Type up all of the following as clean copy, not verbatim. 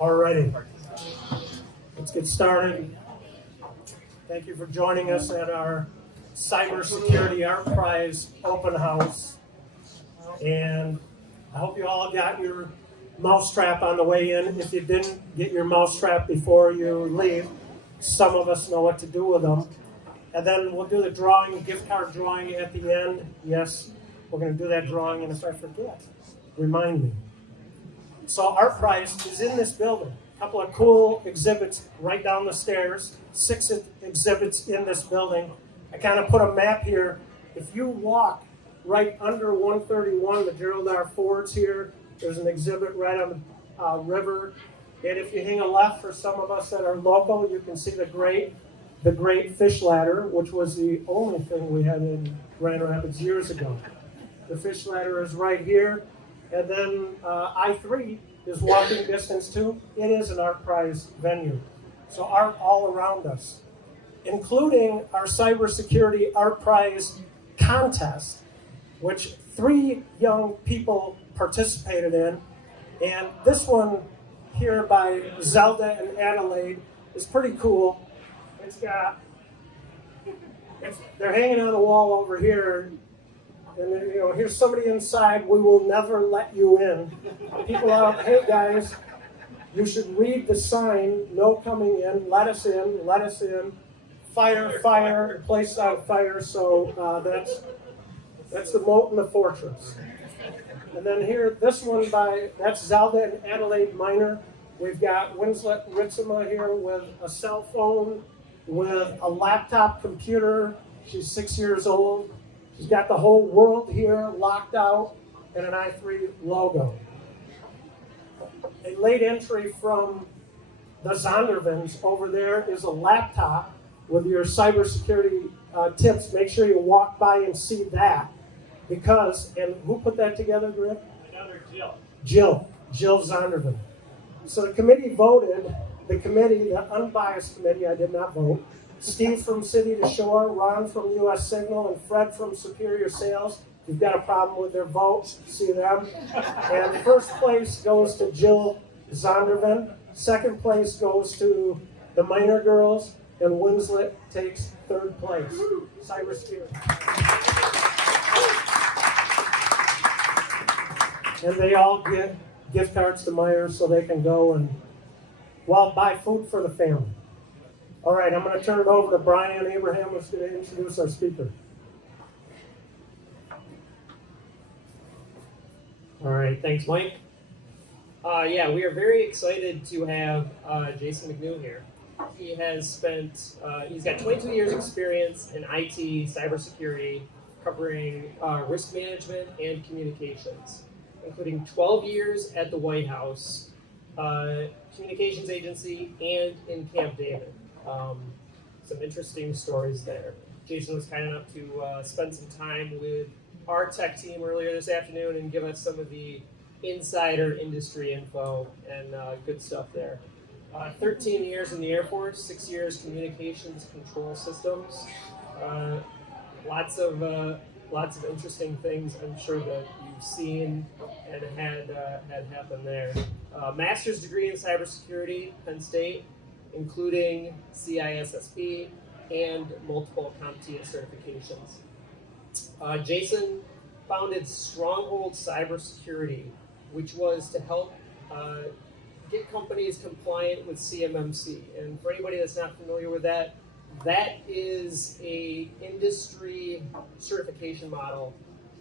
Alrighty, let's get started. Thank you for joining us at our Cybersecurity ArtPrize open house. And I hope you all got your mousetrap on the way in. If you didn't get your mousetrap before you leave, some of us know what to do with them. And then we'll do the drawing, gift card drawing at the end. Yes, we're going to do that drawing, and if I forget, remind me. So ArtPrize is in this building. A couple of cool exhibits right down the stairs. 6 exhibits in this building. I kind of put a map here. If you walk right under 131, the Gerald R. Ford's here. There's an exhibit right on the river. And if you hang a left, for some of us that are local, you can see the great fish ladder, which was the only thing we had in Grand Rapids years ago. The fish ladder is right here. And then I-3 is walking distance too. It is an ArtPrize venue. So art all around us, including our Cybersecurity ArtPrize contest, which 3 young people participated in. And this one here by Zelda and Adelaide is pretty cool. They're hanging on the wall over here. And then, here's somebody inside. We will never let you in. People out, hey guys, you should read the sign. No coming in. Let us in. Let us in. Fire, fire. Place on fire. So that's the moat and the fortress. And then here, this one that's Zelda and Adelaide Minor. We've got Ritsema here with a cell phone, with a laptop computer. She's 6 years old. She's got the whole world here locked out and an I3 logo. A late entry from the Zondervans over there is a laptop with your cybersecurity tips. Make sure you walk by and see that. Because, and who put that together, Greg? Another Jill. Jill Zondervan. So the committee voted, the unbiased committee, I did not vote, Steve from City to Shore, Ron from US Signal, and Fred from Superior Sales. If you've got a problem with their votes, see them. And first place goes to Jill Zondervan. Second place goes to the Minor Girls, and Winslet takes 3rd place. Cybersecurity. And they all get gift cards to Myers so they can go and, buy food for the family. All right, I'm going to turn it over to Brian Abraham, who's going to introduce our speaker. All right, thanks, Mike. We are very excited to have Jason McNew here. He has he's got 22 years experience in IT, cybersecurity, covering risk management and communications, including 12 years at the White House, communications agency, and in Camp David. Some interesting stories there. Jason was kind enough to spend some time with our tech team earlier this afternoon and give us some of the insider industry info and good stuff there. 13 years in the Air Force, 6 years communications control systems. Lots of interesting things I'm sure that you've seen and had happen there. Master's degree in cybersecurity, Penn State, including CISSP and multiple CompTIA certifications. Jason founded Stronghold Cybersecurity, which was to help get companies compliant with CMMC. And for anybody that's not familiar with that, that is a industry certification model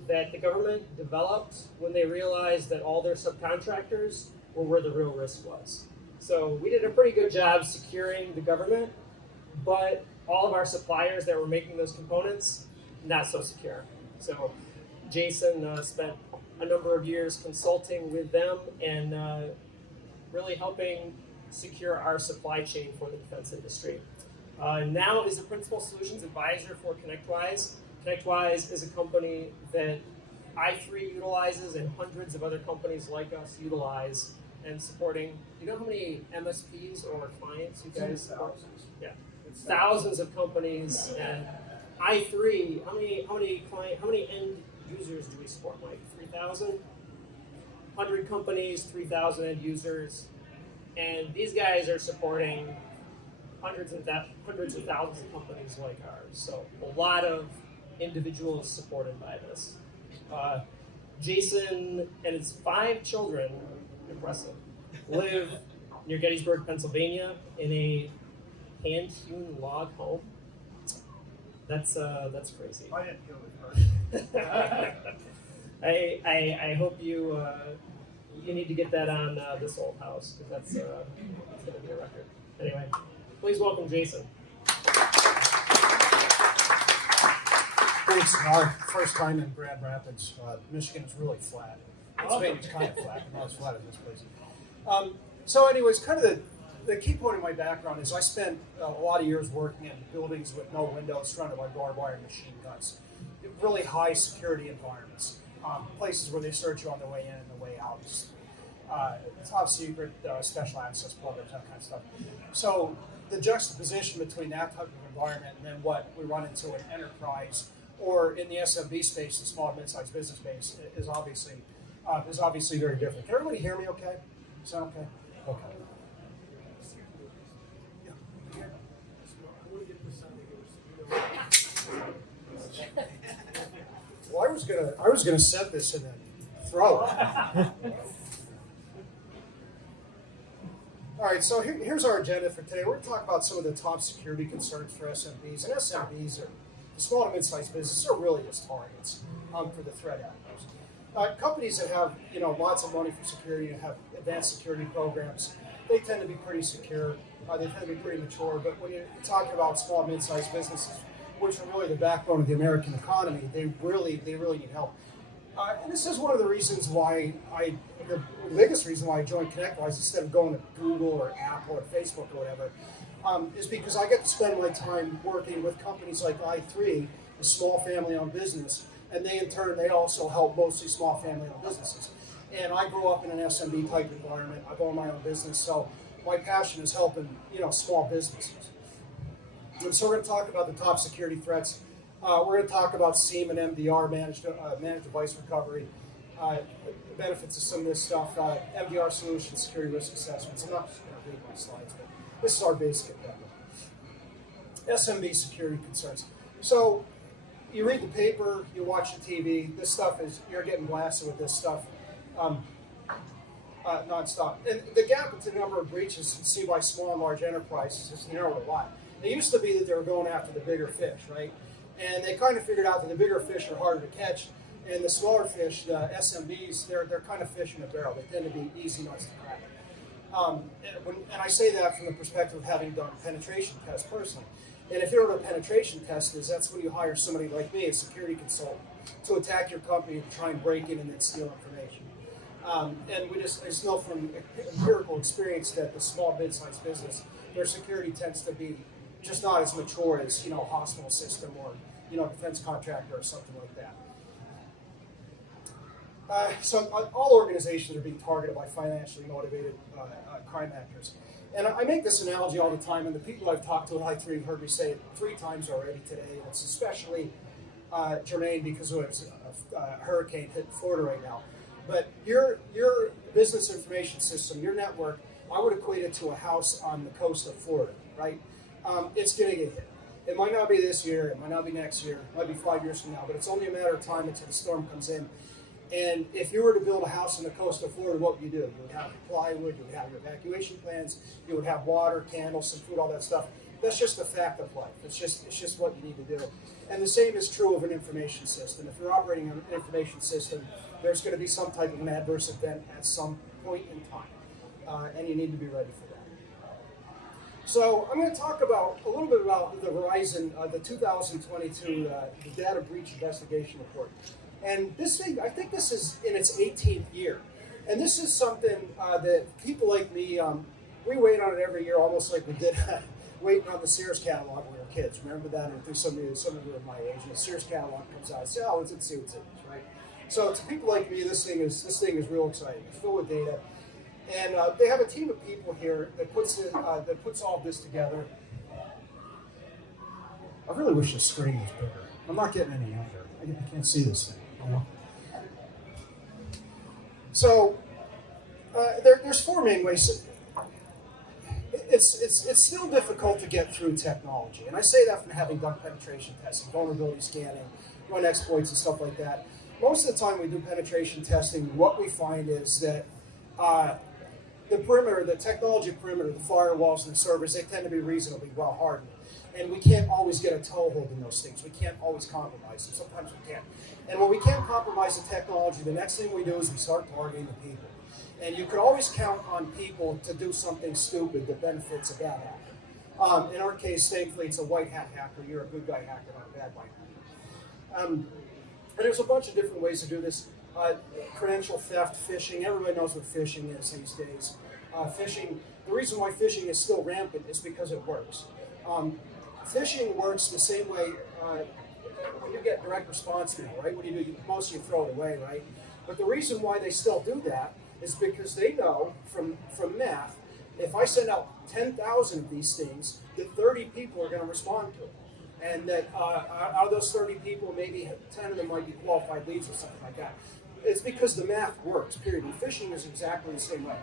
that the government developed when they realized that all their subcontractors were where the real risk was. So we did a pretty good job securing the government, but all of our suppliers that were making those components, not so secure. So Jason spent a number of years consulting with them and really helping secure our supply chain for the defense industry. Now is the Principal Solutions Advisor for ConnectWise. ConnectWise is a company that I3 utilizes and hundreds of other companies like us utilize and supporting. Do you know how many MSPs or clients you guys support? Yeah, thousands of companies. And I3, how many end users do we support, Mike? 3,000? 100 companies, 3,000 end users. And these guys are supporting hundreds of thousands of companies like ours. So a lot of individuals supported by this. Jason and his 5 children, impressive, live near Gettysburg, Pennsylvania, in a hand-hewn log home. That's crazy. I didn't feel it first. I hope you need to get that on this old house, because that's going to be a record. Anyway, please welcome Jason. Thanks. Our first time in Grand Rapids, Michigan is really flat. Pennsylvania's kind of flat, but not as flat as this place. So anyways, kind of the key point of my background is I spent a lot of years working in buildings with no windows surrounded by barbed wire and machine guns. Really high security environments. Places where they search you on the way in and the way out. Top secret, special access programs, that kind of stuff. So the juxtaposition between that type of environment and then what we run into in enterprise or in the SMB space, the small and mid-sized business space, is obviously very different. Can everybody hear me okay? Sound okay? Okay. Well, I was gonna set this and then throw it. All right, so here's our agenda for today. We're going to talk about some of the top security concerns for SMBs. And SMBs, the small and mid-sized businesses, are really just targets for the threat actors. Companies that have lots of money for security and have advanced security programs, they tend to be pretty secure. They tend to be pretty mature. But when you're talking about small and mid-sized businesses, which are really the backbone of the American economy, they really need help. And this is one of the reasons why the biggest reason why I joined ConnectWise instead of going to Google or Apple or Facebook or whatever, is because I get to spend my time working with companies like i3, a small family-owned business, and they also help mostly small family-owned businesses. And I grew up in an SMB type environment. I've owned my own business, so my passion is helping small businesses. And so we're going to talk about the top security threats. We're going to talk about SIEM and MDR, managed device recovery, the benefits of some of this stuff, MDR solutions, security risk assessments. I'm not just going to read my slides, but this is our basic agenda. SMB security concerns. So you read the paper, you watch the TV. This stuff you're getting blasted with this stuff nonstop. And the gap between the number of breaches you see by small and large enterprises has narrowed a lot. It used to be that they were going after the bigger fish, right? And they kind of figured out that the bigger fish are harder to catch, and the smaller fish, the SMBs, they're kind of fish in a barrel. They tend to be easy nuts to crack. And I say that from the perspective of having done penetration tests personally. And if you know what a penetration test is, that's when you hire somebody like me, a security consultant, to attack your company and try and break in and then steal information. And I just know from empirical experience that the small, mid-sized business, their security tends to be just not as mature as a hospital system or defense contractor or something like that. So all organizations are being targeted by financially motivated crime actors. And I make this analogy all the time, and the people I've talked to at I3 have heard me say it 3 times already today, and it's especially germane because there's a hurricane hitting Florida right now. But your business information system, your network, I would equate it to a house on the coast of Florida, right? It's going to get hit. It might not be this year, it might not be next year, it might be 5 years from now, but it's only a matter of time until the storm comes in. And if you were to build a house on the coast of Florida, what would you do? You would have plywood, you would have your evacuation plans, you would have water, candles, some food, all that stuff. That's just a fact of life. It's just what you need to do. And the same is true of an information system. If you're operating an information system, there's going to be some type of an adverse event at some point in time, and you need to be ready for that. So I'm going to talk a little bit about the Verizon, the 2022 the data breach investigation report. And this thing, I think this is in its 18th year. And this is something that people like me, we wait on it every year, almost like we did waiting on the Sears catalog when we were kids. Remember that? Or some of you are my age. And the Sears catalog comes out. I say, oh, let's see what's in this, right? So to people like me, this thing is real exciting. It's full of data. And they have a team of people here that puts all of this together. I really wish the screen was bigger. I'm not getting any younger. I can't see this thing. So there's 4 main ways. it's still difficult to get through technology, and I say that from having done penetration testing, vulnerability scanning, run exploits and stuff like that. Most of the time we do penetration testing, what we find is that the perimeter, the technology perimeter, the firewalls and the servers, they tend to be reasonably well hardened. And we can't always get a toehold in those things. We can't always compromise them. Sometimes we can. And when we can't compromise the technology, the next thing we do is we start targeting the people. And you can always count on people to do something stupid that benefits a bad hacker. In our case, thankfully, it's a white hat hacker. You're a good guy hacker, not a bad guy hacker. And there's a bunch of different ways to do this. Credential theft, phishing. Everybody knows what phishing is these days. Phishing. The reason why phishing is still rampant is because it works. Phishing works the same way when you get direct response mail, right? What do? Most of you throw it away, right? But the reason why they still do that is because they know from math, if I send out 10,000 of these things, that 30 people are going to respond to it. And that out of those 30 people, maybe 10 of them might be qualified leads or something like that. It's because the math works, period. And phishing is exactly the same way.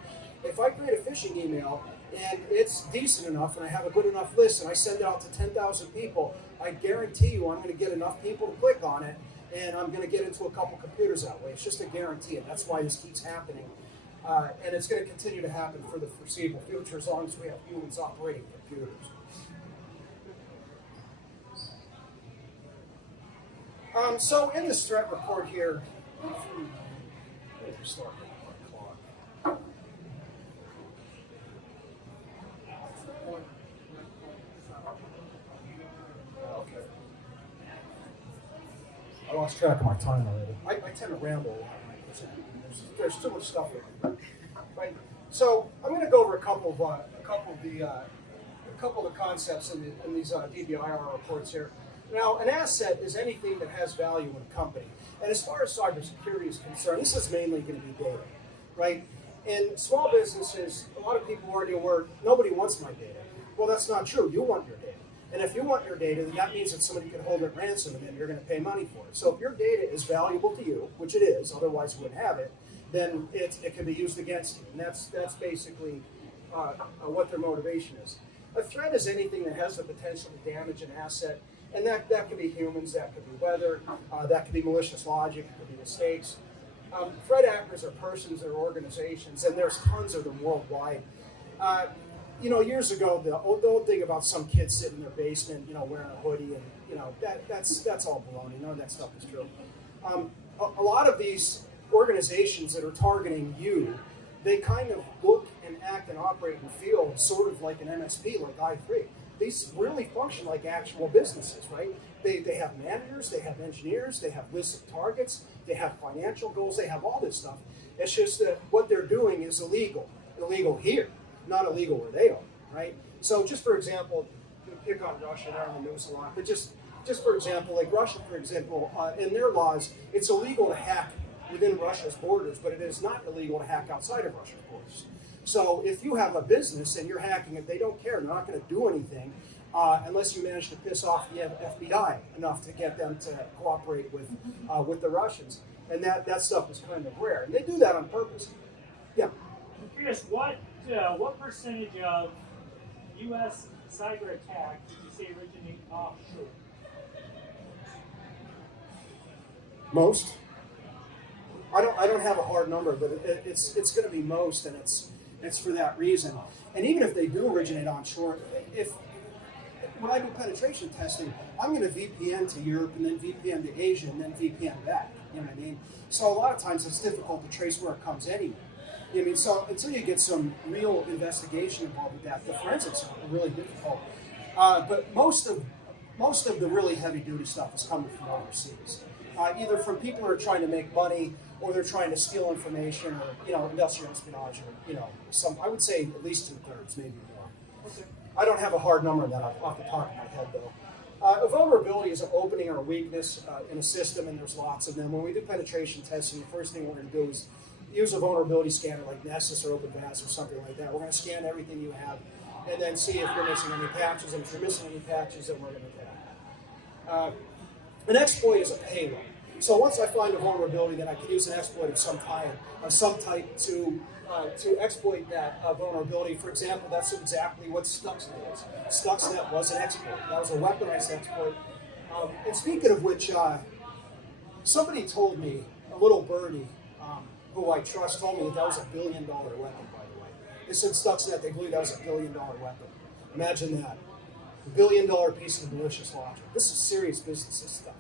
If I create a phishing email and it's decent enough and I have a good enough list and I send it out to 10,000 people, I guarantee you I'm going to get enough people to click on it and I'm going to get into a couple computers that way. It's just a guarantee, and that's why this keeps happening. And it's going to continue to happen for the foreseeable future as long as we have humans operating computers. So in this threat report here, start my clock. Okay. I lost track of my time already. I tend to ramble a lot. There's too much stuff here, right? So I'm going to go over a couple of the concepts in these DBIR reports here. Now, an asset is anything that has value in a company. And as far as cybersecurity is concerned, this is mainly going to be data, right? In small businesses, a lot of people already work, nobody wants my data. Well, that's not true. You want your data. And if you want your data, then that means that somebody can hold it ransom and then you're going to pay money for it. So if your data is valuable to you, which it is, otherwise you wouldn't have it, then it can be used against you. And that's basically what their motivation is. A threat is anything that has the potential to damage an asset. And that could be humans, that could be weather, that could be malicious logic, it could be mistakes. Threat actors are persons or organizations, and there's tons of them worldwide. Years ago, the old thing about some kids sitting in their basement, wearing a hoodie, and that's all baloney. None of that stuff is true. A lot of these organizations that are targeting you, they kind of look and act and operate and feel sort of like an MSP, like i3. These really function like actual businesses, right? They have managers, they have engineers, they have lists of targets, they have financial goals, they have all this stuff. It's just that what they're doing is illegal. Illegal here, not illegal where they are, right? So just for example, we pick on Russia, they're on the news a lot, but just for example, like Russia, for example, in their laws, it's illegal to hack within Russia's borders, but it is not illegal to hack outside of Russia's borders. So if you have a business and you're hacking it, they don't care. They're not going to do anything unless you manage to piss off the FBI enough to get them to cooperate with the Russians. And that stuff is kind of rare. And they do that on purpose. Yeah. I'm curious, what percentage of U.S. cyber attacks did you say originate offshore? Most. I don't have a hard number, but it's going to be most, and it's for that reason. And even if they do originate onshore, when I do penetration testing, I'm going to VPN to Europe and then VPN to Asia and then VPN back. You know what I mean? So a lot of times it's difficult to trace where it comes anyway. You know what I mean? So until you get some real investigation involved with that, the forensics are really difficult. But most of the really heavy duty stuff is coming from overseas, either from people who are trying to make money, or they're trying to steal information, or industrial espionage, or I would say at least 2/3, maybe more. Okay. I don't have a hard number on that off the top of my head, though. A vulnerability is an opening or a weakness in a system, and there's lots of them. When we do penetration testing, the first thing we're going to do is use a vulnerability scanner like Nessus or OpenVAS or something like that. We're going to scan everything you have, and then see if you're missing any patches. And if you're missing any patches, then we're going to attack. An exploit is a payload. So once I find a vulnerability, then I can use an exploit of some type to exploit that vulnerability. For example, that's exactly what Stuxnet is. Stuxnet was an exploit. That was a weaponized exploit. And speaking of which, somebody told me, a little birdie who I trust, told me that was $1 billion weapon, by the way. They said Stuxnet, they believed that was $1 billion weapon. Imagine that. $1 billion piece of malicious logic. This is serious business, this stuff.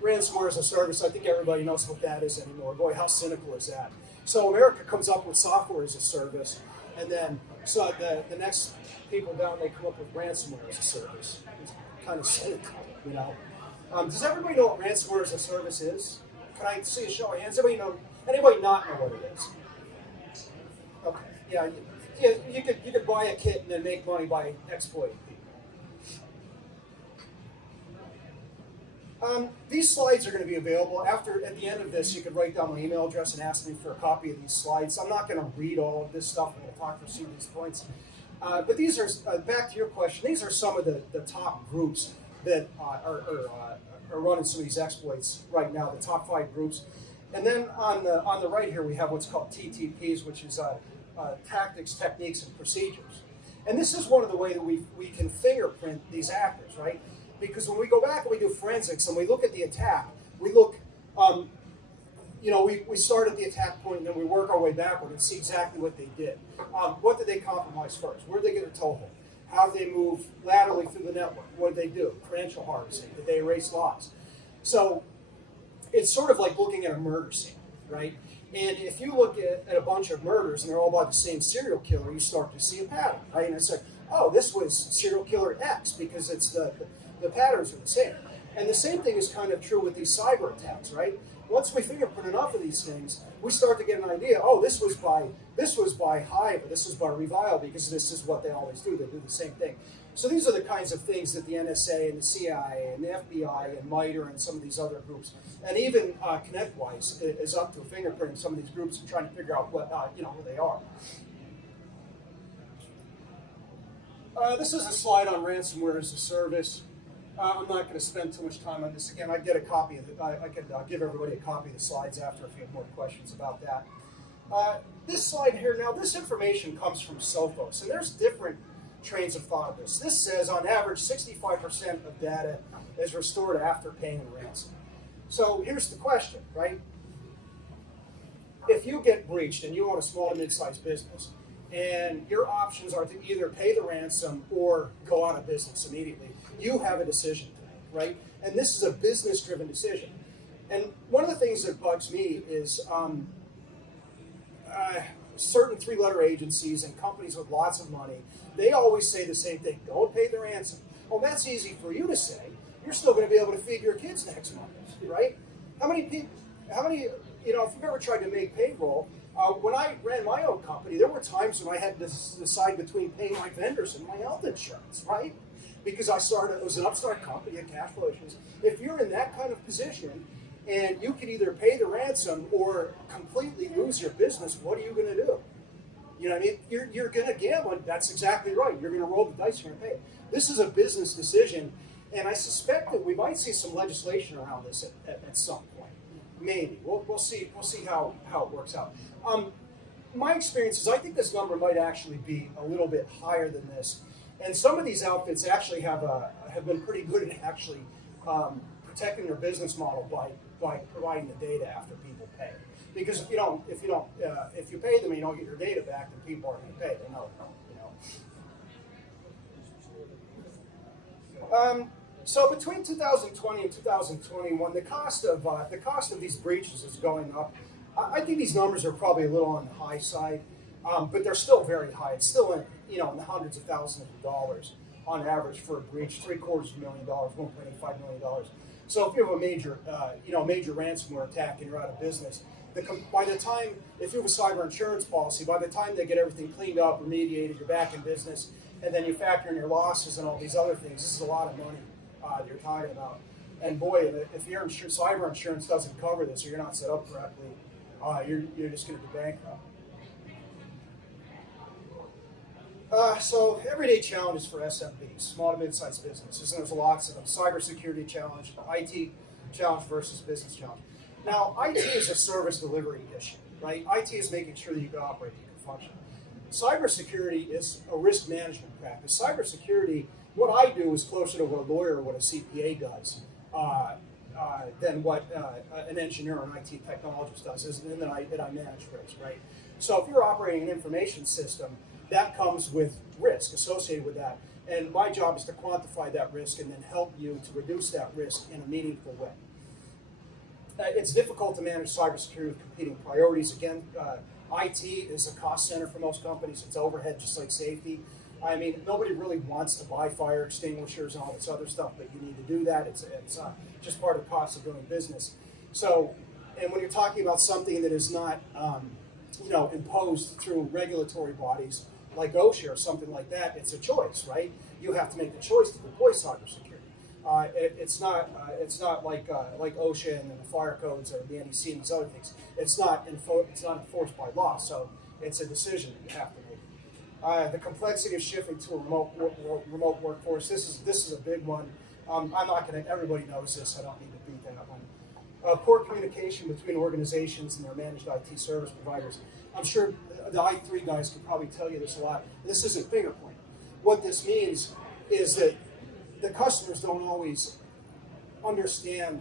Ransomware as a service, I think everybody knows what that is anymore. Boy, how cynical is that? So America comes up with software as a service, and then so the next people down, they come up with ransomware as a service. It's kind of cynical, you know. Does everybody know what ransomware as a service is? Can I see a show of hands? Anybody not know what it is? Okay, yeah, you could buy a kit and then make money by exploiting people. These slides are going to be available at the end of this. You could write down my email address and ask me for a copy of these slides. I'm not going to read all of this stuff. I'm going to talk through some of these points. But these are, back to your question, these are some of the top groups that are running some of these exploits right now, the top 5 groups. And then on the right here, we have what's called TTPs, which is tactics, techniques, and procedures. And this is one of the ways that we can fingerprint these actors, right? Because when we go back and we do forensics and we look at the attack, we look, we start at the attack point and then we work our way backward and see exactly what they did. What did they compromise first? Where did they get a toehold? How did they move laterally through the network? What did they do? Credential harvesting. Did they erase logs? So it's sort of like looking at a murder scene, right? And if you look at a bunch of murders and they're all by the same serial killer, you start to see a pattern, right? And it's like, oh, this was serial killer X because it's the patterns are the same. And the same thing is kind of true with these cyber attacks, right? Once we fingerprint enough of these things, we start to get an idea, oh, this was by Hive, or this was by Revile, because this is what they always do. They do the same thing. So these are the kinds of things that the NSA and the CIA and the FBI and MITRE and some of these other groups, and even ConnectWise is up to fingerprinting some of these groups and trying to figure out what who they are. This is a slide on ransomware as a service. I'm not going to spend too much time on this. Again, I get a copy of it. I could give everybody a copy of the slides after if you have more questions about that. This slide here, now this information comes from Sophos, and there's different trains of thought of this. This says on average 65% of data is restored after paying a ransom. So here's the question, right? If you get breached and you own a small to mid-sized business, and your options are to either pay the ransom or go out of business immediately, you have a decision to make, right? And this is a business-driven decision. And one of the things that bugs me is certain 3-letter agencies and companies with lots of money, they always say the same thing: don't pay the ransom. Well, that's easy for you to say. You're still going to be able to feed your kids next month, right? How many, if you've ever tried to make payroll, when I ran my own company, there were times when I had to decide between paying my vendors and my health insurance, right? Because it was an upstart company, had cash flow issues. If you're in that kind of position and you can either pay the ransom or completely lose your business, what are you going to do? You know what I mean? You're going to gamble. That's exactly right. You're going to roll the dice. You're going to pay it. This is a business decision, and I suspect that we might see some legislation around this at some point. Maybe. We'll see how it works out. My experience is I think this number might actually be a little bit higher than this. And some of these outfits actually have been pretty good at actually protecting their business model by providing the data after people pay. Because if you pay them and you don't get your data back, then people aren't going to pay. They know, So between 2020 and 2021, the cost of these breaches is going up. I think these numbers are probably a little on the high side, but they're still very high. It's still in the hundreds of thousands of dollars on average for a breach, $750,000, $1.85 million. So if you have a major ransomware attack and you're out of business, by the time, if you have a cyber insurance policy, by the time they get everything cleaned up, remediated, you're back in business, and then you factor in your losses and all these other things, this is a lot of money you're talking about. And boy, if your cyber insurance doesn't cover this or you're not set up correctly, you're just going to be bankrupt. So everyday challenges for SMBs, small to mid-sized businesses, and there's lots of them. Cybersecurity challenge, IT challenge versus business challenge. Now, IT is a service delivery issue, right? IT is making sure that you can operate, you can function. Cybersecurity is a risk management practice. Cybersecurity, what I do is closer to what a lawyer or what a CPA does than what an engineer or an IT technologist does, and that I manage risk, right? So if you're operating an information system, that comes with risk associated with that. And my job is to quantify that risk and then help you to reduce that risk in a meaningful way. It's difficult to manage cybersecurity with competing priorities. Again, IT is a cost center for most companies. It's overhead just like safety. I mean, nobody really wants to buy fire extinguishers and all this other stuff, but you need to do that. It's just part of the cost of doing business. So, and when you're talking about something that is not, imposed through regulatory bodies like OSHA or something like that, it's a choice, right? You have to make the choice to deploy cybersecurity. It's not like OSHA and the fire codes or the NEC and these other things. It's not enforced by law, so it's a decision that you have to make. The complexity of shifting to a remote workforce. This is a big one. I'm not going to. Everybody knows this. I don't need to beat that one. Poor communication between organizations and their managed IT service providers. I'm sure the I3 guys could probably tell you this a lot. This isn't finger point. What this means is that the customers don't always understand.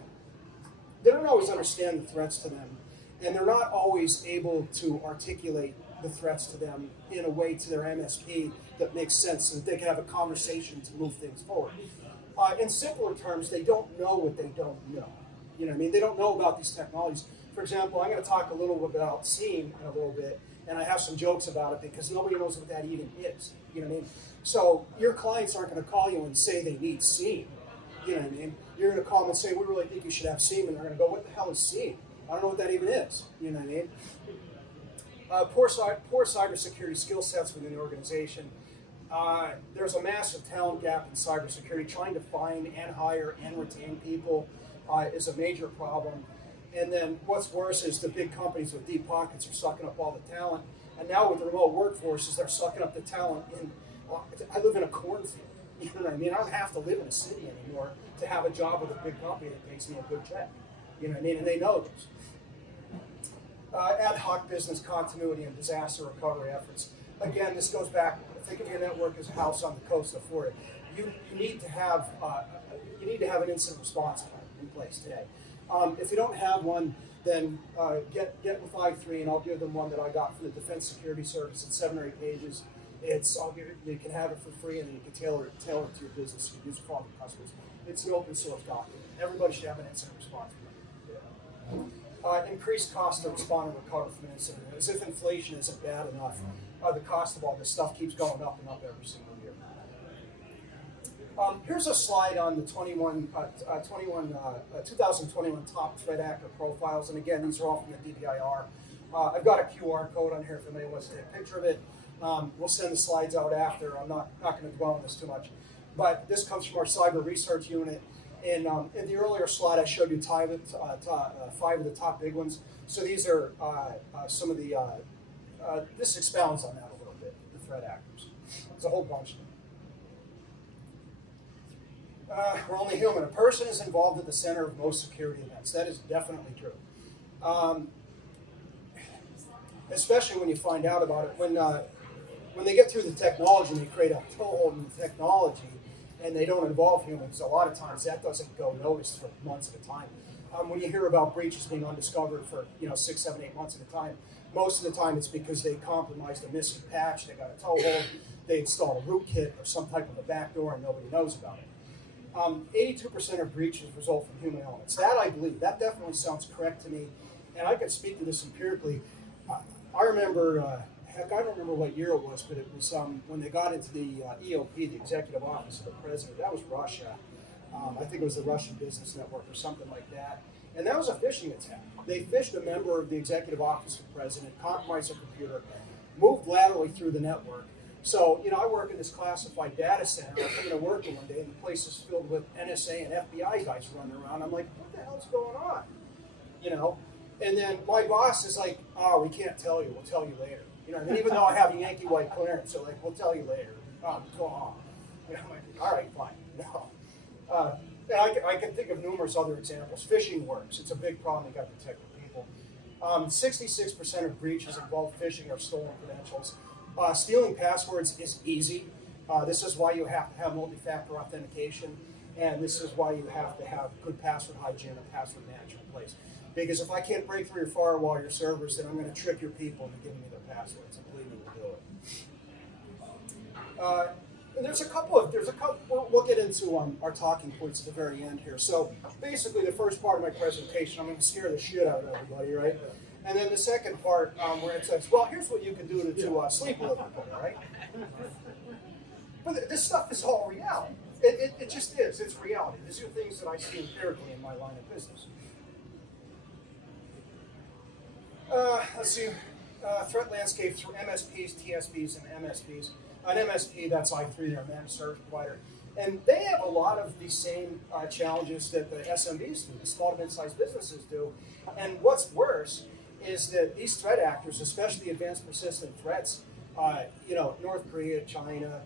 They don't always understand the threats to them, and they're not always able to articulate the threats to them in a way to their MSP that makes sense, so that they can have a conversation to move things forward. In simpler terms, they don't know what they don't know. You know what I mean? They don't know about these technologies. For example, I'm going to talk a little bit about SIEM in a little bit, and I have some jokes about it because nobody knows what that even is. You know what I mean? So your clients aren't going to call you and say they need SIEM. You know what I mean? You're going to call them and say, we really think you should have SIEM, and they're going to go, what the hell is SIEM? I don't know what that even is. You know what I mean? Poor cybersecurity skill sets within the organization. There's a massive talent gap in cybersecurity. Trying to find and hire and retain people is a major problem. And then what's worse is the big companies with deep pockets are sucking up all the talent. And now with the remote workforces, they're sucking up the talent. I live in a cornfield. You know what I mean? I don't have to live in a city anymore to have a job with a big company that pays me a good check. You know what I mean? And they know this. Ad hoc business continuity and disaster recovery efforts. Again, this goes back. Think of your network as a house on the coast of Florida. You need to have an incident response plan in place today. If you don't have one, then get with I3, and I'll give them one that I got from the Defense Security Service. It's 7 or 8 pages. You can have it for free, and then you can tailor it to your business. You can use it for all your customers. It's an open source document. Everybody should have an incident response plan. Increased cost to respond and recover from an incident. As if inflation isn't bad enough, the cost of all this stuff keeps going up and up every single year. Here's a slide on the 2021 top threat actor profiles, and again, these are all from the DBIR. I've got a QR code on here if anybody wants to take a picture of it. We'll send the slides out after. I'm not going to dwell on this too much, but this comes from our cyber research unit. And in the earlier slide, I showed you 5 of the top big ones. So these are some of the. This expounds on that a little bit. The threat actors. There's a whole bunch of them. We're only human. A person is involved at the center of most security events. That is definitely true. Especially when you find out about it. When they get through the technology and they create a toehold in the technology, and they don't involve humans, a lot of times that doesn't go noticed for months at a time. When you hear about breaches being undiscovered for 6, 7, 8 months at a time, most of the time it's because they compromised a missing patch, they got a toehold, they installed a rootkit or some type of a backdoor and nobody knows about it. 82% of breaches result from human elements. That I believe, that definitely sounds correct to me, and I can speak to this empirically. I remember, I don't remember what year it was, but it was when they got into the EOP, the Executive Office of the President. That was Russia. I think it was the Russian Business Network or something like that. And that was a phishing attack. They phished a member of the Executive Office of the President, compromised their computer, moved laterally through the network. So, I work in this classified data center. I come into work one day, and the place is filled with NSA and FBI guys running around. I'm like, what the hell's going on? And then my boss is like, oh, we can't tell you. We'll tell you later. And even though I have a Yankee white clearance, they're like, we'll tell you later. Go on. I'm like, all right, fine. No. and I can think of numerous other examples. Phishing works. It's a big problem. You got to protect your people. 66% of breaches involve phishing or stolen credentials. Stealing passwords is easy. This is why you have to have multi-factor authentication, and this is why you have to have good password hygiene and password management in place. Because if I can't break through your firewall, your servers, then I'm going to trick your people into giving me their passwords, and believe me, we'll do it. And there's a couple. We'll get into our talking points at the very end here. So basically, the first part of my presentation, I'm going to scare the shit out of everybody, right? And then the second part, where it says, well, here's what you can do to sleep a little bit, right? But this stuff is all reality. It just is. It's reality. These are things that I see empirically in my line of business. Let's see. Threat landscapes for MSPs, TSPs, and MSPs. An MSP, that's I3, they're a managed service provider. And they have a lot of the same challenges that the SMBs do, the small to mid-sized businesses do. And what's worse is that these threat actors, especially advanced persistent threats, North Korea, China,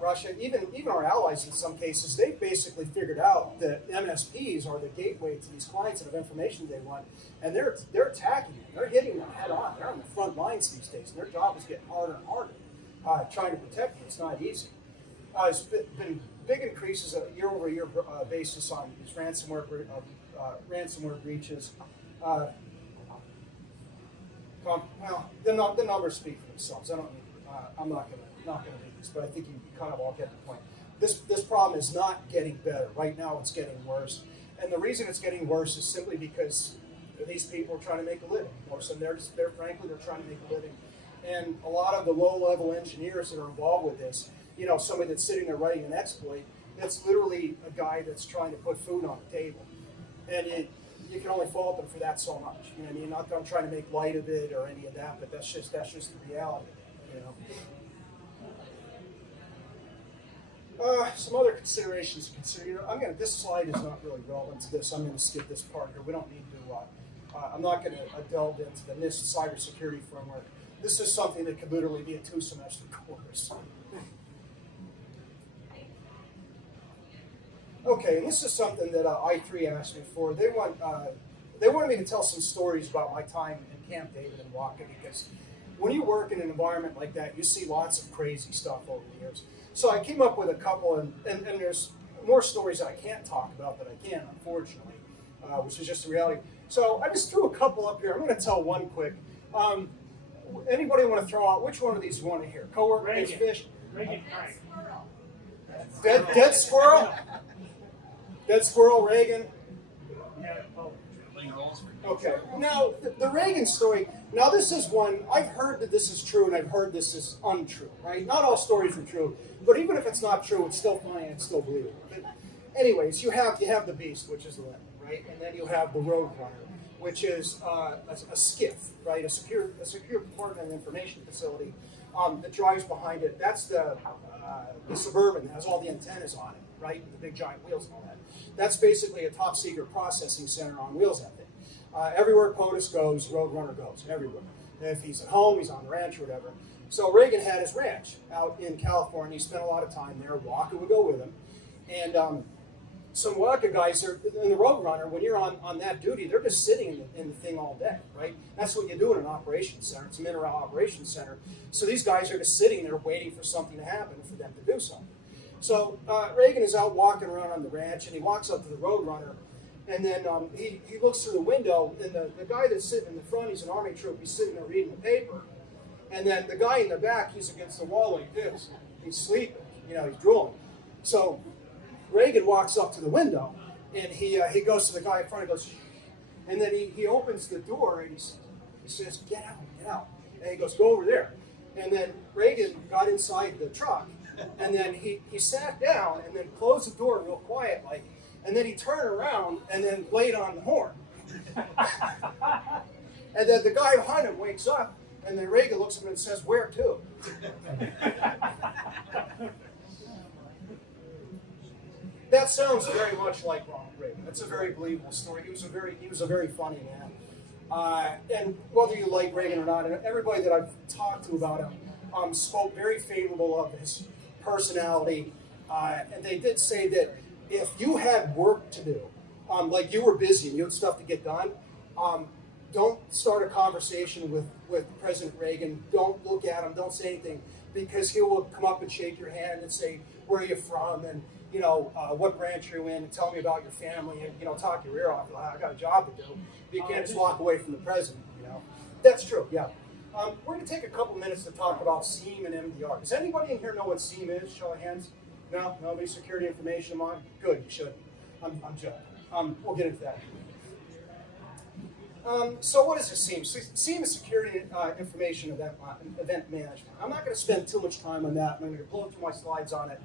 Russia, even our allies in some cases, they've basically figured out that MSPs are the gateway to these clients that have information they want, and they're attacking them. They're hitting them head on. They're on the front lines these days, and their job is getting harder and harder. Trying to protect them, it's not easy. There's been big increases on a year-over-year basis on these ransomware breaches. The numbers speak for themselves. I'm not going to read this, but I think you kind of all get the point. This problem is not getting better. Right now, it's getting worse, and the reason it's getting worse is simply because these people are trying to make a living. Most of them, they're frankly trying to make a living, and a lot of the low-level engineers that are involved with this, somebody that's sitting there writing an exploit, that's literally a guy that's trying to put food on the table, and you can only fault them for that so much. You know what I mean? Not that I'm trying to make light of it or any of that, but that's just the reality. Some other considerations to consider. This slide is not really relevant to this. I'm going to skip this part here. We don't need to. I'm not going to delve into the NIST cybersecurity framework. This is something that could literally be a 2-semester course. Okay, and this is something that I3 asked me for. They wanted me to tell some stories about my time in Camp David and Waukee, because when you work in an environment like that, you see lots of crazy stuff over the years. So I came up with a couple, and there's more stories that I can't talk about that I can, unfortunately, which is just the reality. So I just threw a couple up here. I'm going to tell one quick. Anybody want to throw out which one of these you want to hear? Coworker, fish. Reagan, Dead squirrel. Dead squirrel, Reagan. yeah, oh. Okay. Now, the Reagan story, now this is one, I've heard that this is true and I've heard this is untrue, right? Not all stories are true, but even if it's not true, it's still funny and it's still believable. But anyways, you have the beast, which is the lemon, right? And then you have the road runner, which is a skiff, right? A secure compartment and information facility that drives behind it. That's the Suburban that has all the antennas on it, right? With the big giant wheels and all that. That's basically a top secret processing center on wheels, I think. Everywhere POTUS goes, Roadrunner goes, everywhere. If he's at home, he's on the ranch or whatever. So Reagan had his ranch out in California. He spent a lot of time there. Walker would go with him. And some Walker guys are in the Roadrunner, when you're on that duty, they're just sitting in the thing all day, right? That's what you do in an operations center. It's a mineral operations center. So these guys are just sitting there waiting for something to happen for them to do something. So Reagan is out walking around on the ranch, and he walks up to the Roadrunner. And then he looks through the window, and the guy that's sitting in the front, he's an Army troop, he's sitting there reading the paper. And then the guy in the back, he's against the wall like this. He's sleeping, he's drooling. So Reagan walks up to the window, and he goes to the guy in front and goes, shh. And then he opens the door, and he says, get out. And he goes, go over there. And then Reagan got inside the truck, and then he sat down and then closed the door real quiet like. And then he turned around and then played on the horn. And then the guy behind him wakes up, and then Reagan looks at him and says, where to? That sounds very much like Ronald Reagan. That's a very believable story. He was a very funny man. And whether you like Reagan or not, and everybody that I've talked to about him spoke very favorable of his personality and they did say that if you had work to do, like you were busy and you had stuff to get done, don't start a conversation with President Reagan. Don't look at him. Don't say anything, because he will come up and shake your hand and say, where are you from, and what branch you're in, and tell me about your family, and talk your ear off. I got a job to do. You can't just walk away from the president. That's true. Yeah. We're going to take a couple minutes to talk about SIEM and MDR. Does anybody in here know what SIEM is? Show of hands. No? Nobody? Security information among? Good. You should. I'm joking. We'll get into that. So what is a SIEM? SIEM is security information event management. I'm not going to spend too much time on that. I'm going to blow through my slides on it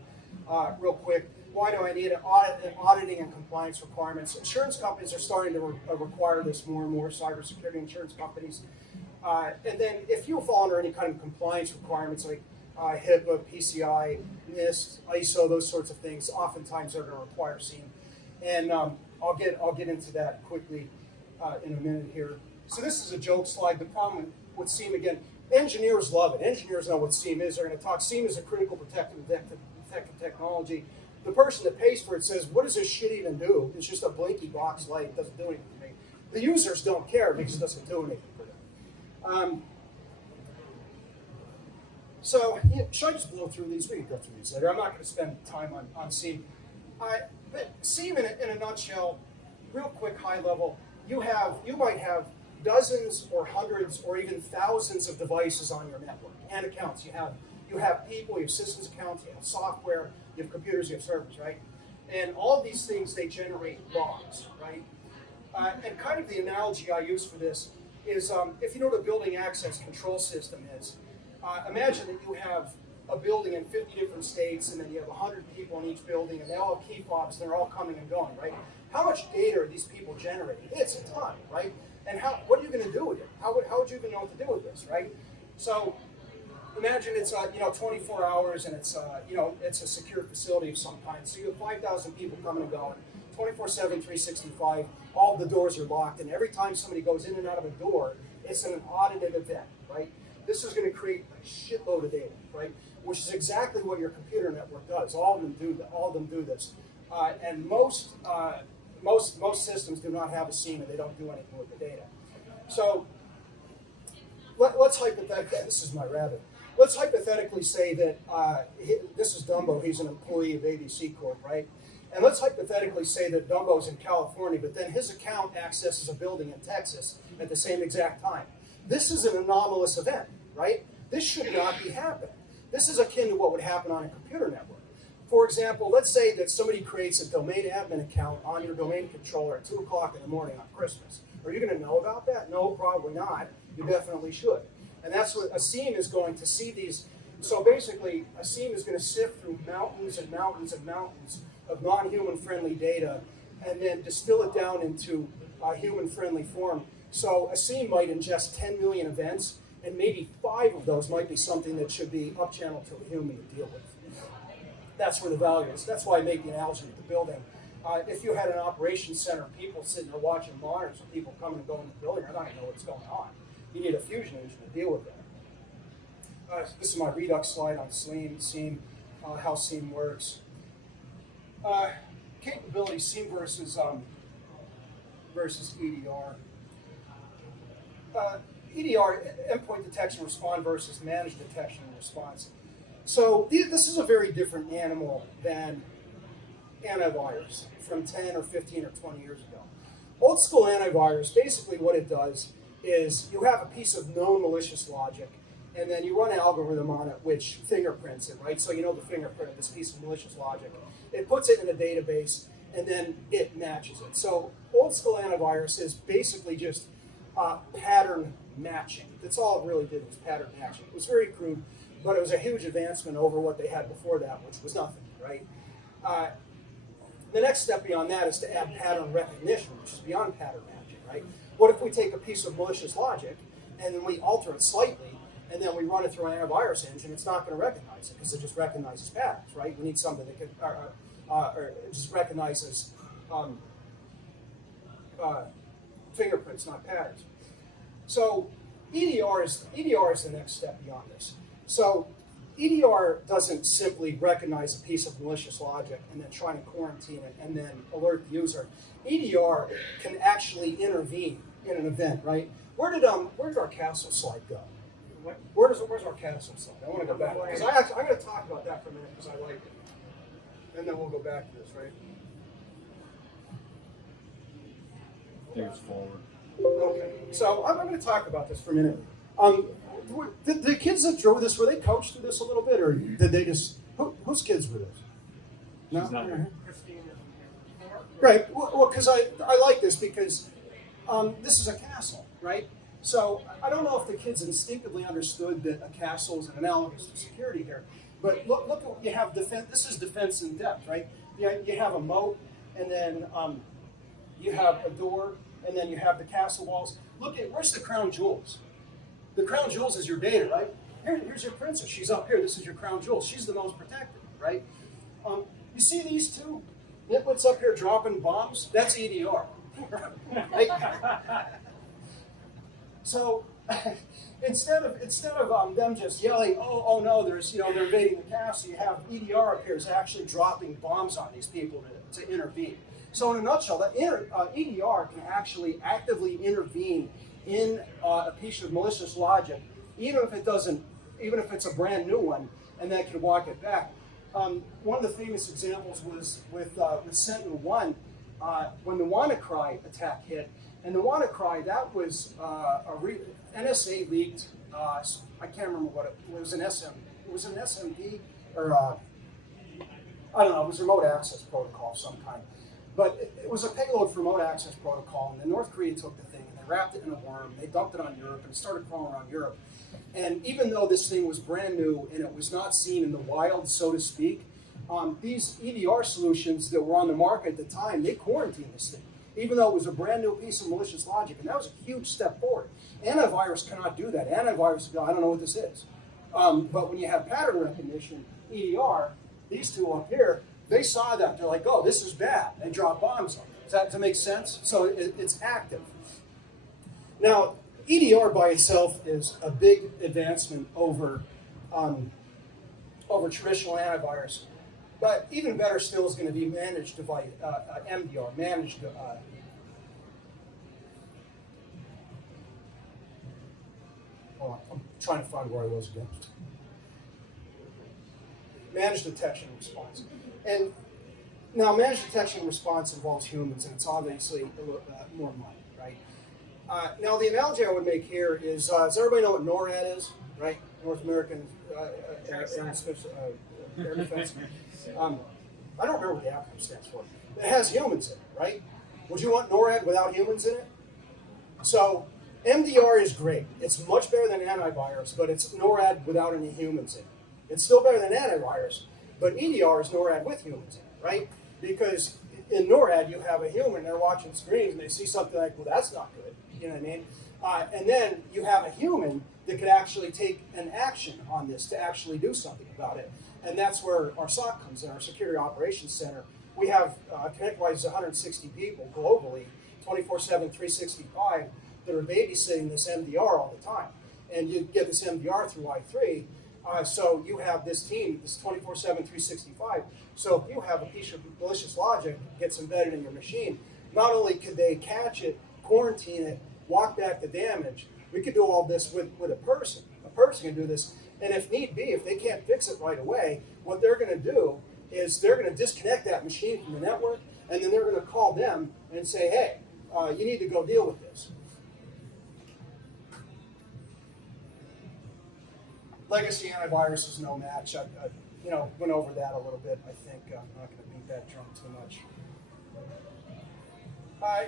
real quick. Why do I need it? Auditing and compliance requirements. Insurance companies are starting to require this more and more, cybersecurity insurance companies. And then if you fall under any kind of compliance requirements like HIPAA, PCI, NIST, ISO, those sorts of things, oftentimes they're going to require SIEM. And I'll get into that quickly in a minute here. So this is a joke slide. The problem with SIEM, again, engineers love it. Engineers know what SIEM is. They're going to talk. SIEM is a critical protective technology. The person that pays for it says, what does this shit even do? It's just a blinky box light. It doesn't do anything for me. The users don't care because it doesn't do anything for them. So should I just blow through these? We can go through these later. I'm not going to spend time on SIEM. But SIEM in a nutshell, real quick, high level, you might have dozens or hundreds or even thousands of devices on your network and accounts. You have people, you have systems accounts, you have software, you have computers, you have servers, right? And all of these things, they generate logs, right? And kind of the analogy I use for this is if you know what a building access control system is, imagine that you have a building in 50 different states, and then you have 100 people in each building, and they all have key fobs, and they're all coming and going, right? How much data are these people generating? It's a ton, right? And what are you going to do with it? How would you even know what to do with this, right? So imagine it's 24 hours, and it's it's a secure facility of some kind. So you have 5,000 people coming and going, 24/7, 365. All the doors are locked, and every time somebody goes in and out of a door, it's an audited event, right? This is going to create a shitload of data, right? Which is exactly what your computer network does. All of them do that. All of them do this, and most systems do not have a SIEM, and they don't do anything with the data. So let's hypothetically. This is my rabbit. Let's hypothetically say that this is Dumbo. He's an employee of ABC Corp, right? And let's hypothetically say that Dumbo's in California, but then his account accesses a building in Texas at the same exact time. This is an anomalous event, right? This should not be happening. This is akin to what would happen on a computer network. For example, let's say that somebody creates a domain admin account on your domain controller at 2 o'clock in the morning on Christmas. Are you going to know about that? No, probably not. You definitely should. And that's what a SIEM is going to see these. So basically, a SIEM is going to sift through mountains and mountains and mountains of non-human friendly data and then distill it down into a human friendly form. So a SIEM might ingest 10 million events, and maybe 5 of those might be something that should be up-channeled to a human to deal with. That's where the value is. That's why I make the analogy with the building. If you had an operations center, people sitting there watching monitors of people coming and going in the building, they're not going to know what's going on. You need a fusion engine to deal with that. This is my Redux slide on SIEM, how SIEM works. Capability, SIEM versus EDR. EDR, endpoint detection and response versus managed detection and response. So this is a very different animal than antivirus from 10 or 15 or 20 years ago. Old school antivirus, basically what it does is you have a piece of known malicious logic, and then you run an algorithm on it which fingerprints it, right? So you know the fingerprint of this piece of malicious logic. It puts it in a database, and then it matches it. So old school antivirus is basically just pattern matching. That's all it really did was pattern matching. It was very crude, but it was a huge advancement over what they had before that, which was nothing, right? The next step beyond that is to add pattern recognition, which is beyond pattern matching, right? What if we take a piece of malicious logic and then we alter it slightly, and then we run it through an antivirus engine? It's not going to recognize it because it just recognizes patterns, right? We need something that can, or it just recognizes fingerprints, not patterns. So EDR is the next step beyond this. So EDR doesn't simply recognize a piece of malicious logic and then try to quarantine it and then alert the user. EDR can actually intervene in an event, right? Where did our castle slide go? Where's our castle slide? I want to go back because I'm going to talk about that for a minute because I like it, and then we'll go back to this, right? I think it's forward. Okay, so I'm going to talk about this for a minute. Did the kids that drove this, were they coached through this a little bit, or did they just, whose kids were this? She's not here. Right, well, because I like this because this is a castle, right? So I don't know if the kids instinctively understood that a castle is an analogous to security here, but look at what you have, this is defense in depth, right? You have a moat, and then you have a door, and then you have the castle walls. Look at, where's the crown jewels? The crown jewels is your data, right? Here's your princess. She's up here. This is your crown jewels. She's the most protected, right? You see these two nitwits up here dropping bombs? That's EDR. Right? So instead of them just yelling, oh no, they're invading the castle, you have EDR up here is actually dropping bombs on these people to intervene. So in a nutshell, that EDR can actually actively intervene in a piece of malicious logic, even if it's a brand new one, and then can walk it back. One of the famous examples was with Sentinel-1 when the WannaCry attack hit. And the WannaCry, that was NSA leaked. I can't remember what it was. An SMD or I don't know. It was a remote access protocol of some kind. But it was a payload for remote access protocol, and then North Korea took the thing and they wrapped it in a worm. They dumped it on Europe and it started crawling around Europe. And even though this thing was brand new and it was not seen in the wild, so to speak, these EDR solutions that were on the market at the time, they quarantined this thing, even though it was a brand new piece of malicious logic, and that was a huge step forward. Antivirus cannot do that. Antivirus, I don't know what this is. But when you have pattern recognition, EDR, these two up here, they saw that. They're like, oh, this is bad. They drop bombs on it. Does that make sense? So it's active. Now, EDR by itself is a big advancement over traditional antivirus. But even better still is going to be managed device, MDR, managed. I'm trying to find where I was again. Managed detection and response. And now, managed detection and response involves humans, and it's obviously more money, right? Now, the analogy I would make here is, does everybody know what NORAD is, right? North American Air Defense. I don't remember what the acronym stands for. It has humans in it, right? Would you want NORAD without humans in it? So MDR is great. It's much better than antivirus, but it's NORAD without any humans in it. It's still better than antivirus, but EDR is NORAD with humans in it, right? Because in NORAD, you have a human, they're watching screens, and they see something like, well, that's not good. You know what I mean? And then you have a human that could actually take an action on this to actually do something about it. And that's where our SOC comes in, our Security Operations Center. We have ConnectWise 160 people globally, 24/7, 365, that are babysitting this MDR all the time. And you get this MDR through I3. So you have this team, this 24/7, 365. So if you have a piece of malicious logic that gets embedded in your machine, not only could they catch it, quarantine it, walk back the damage, we could do all this with a person. A person can do this. And if need be, if they can't fix it right away, what they're going to do is they're going to disconnect that machine from the network, and then they're going to call them and say, hey, you need to go deal with this. Legacy antivirus is no match. I went over that a little bit. I think I'm not going to beat that drum too much.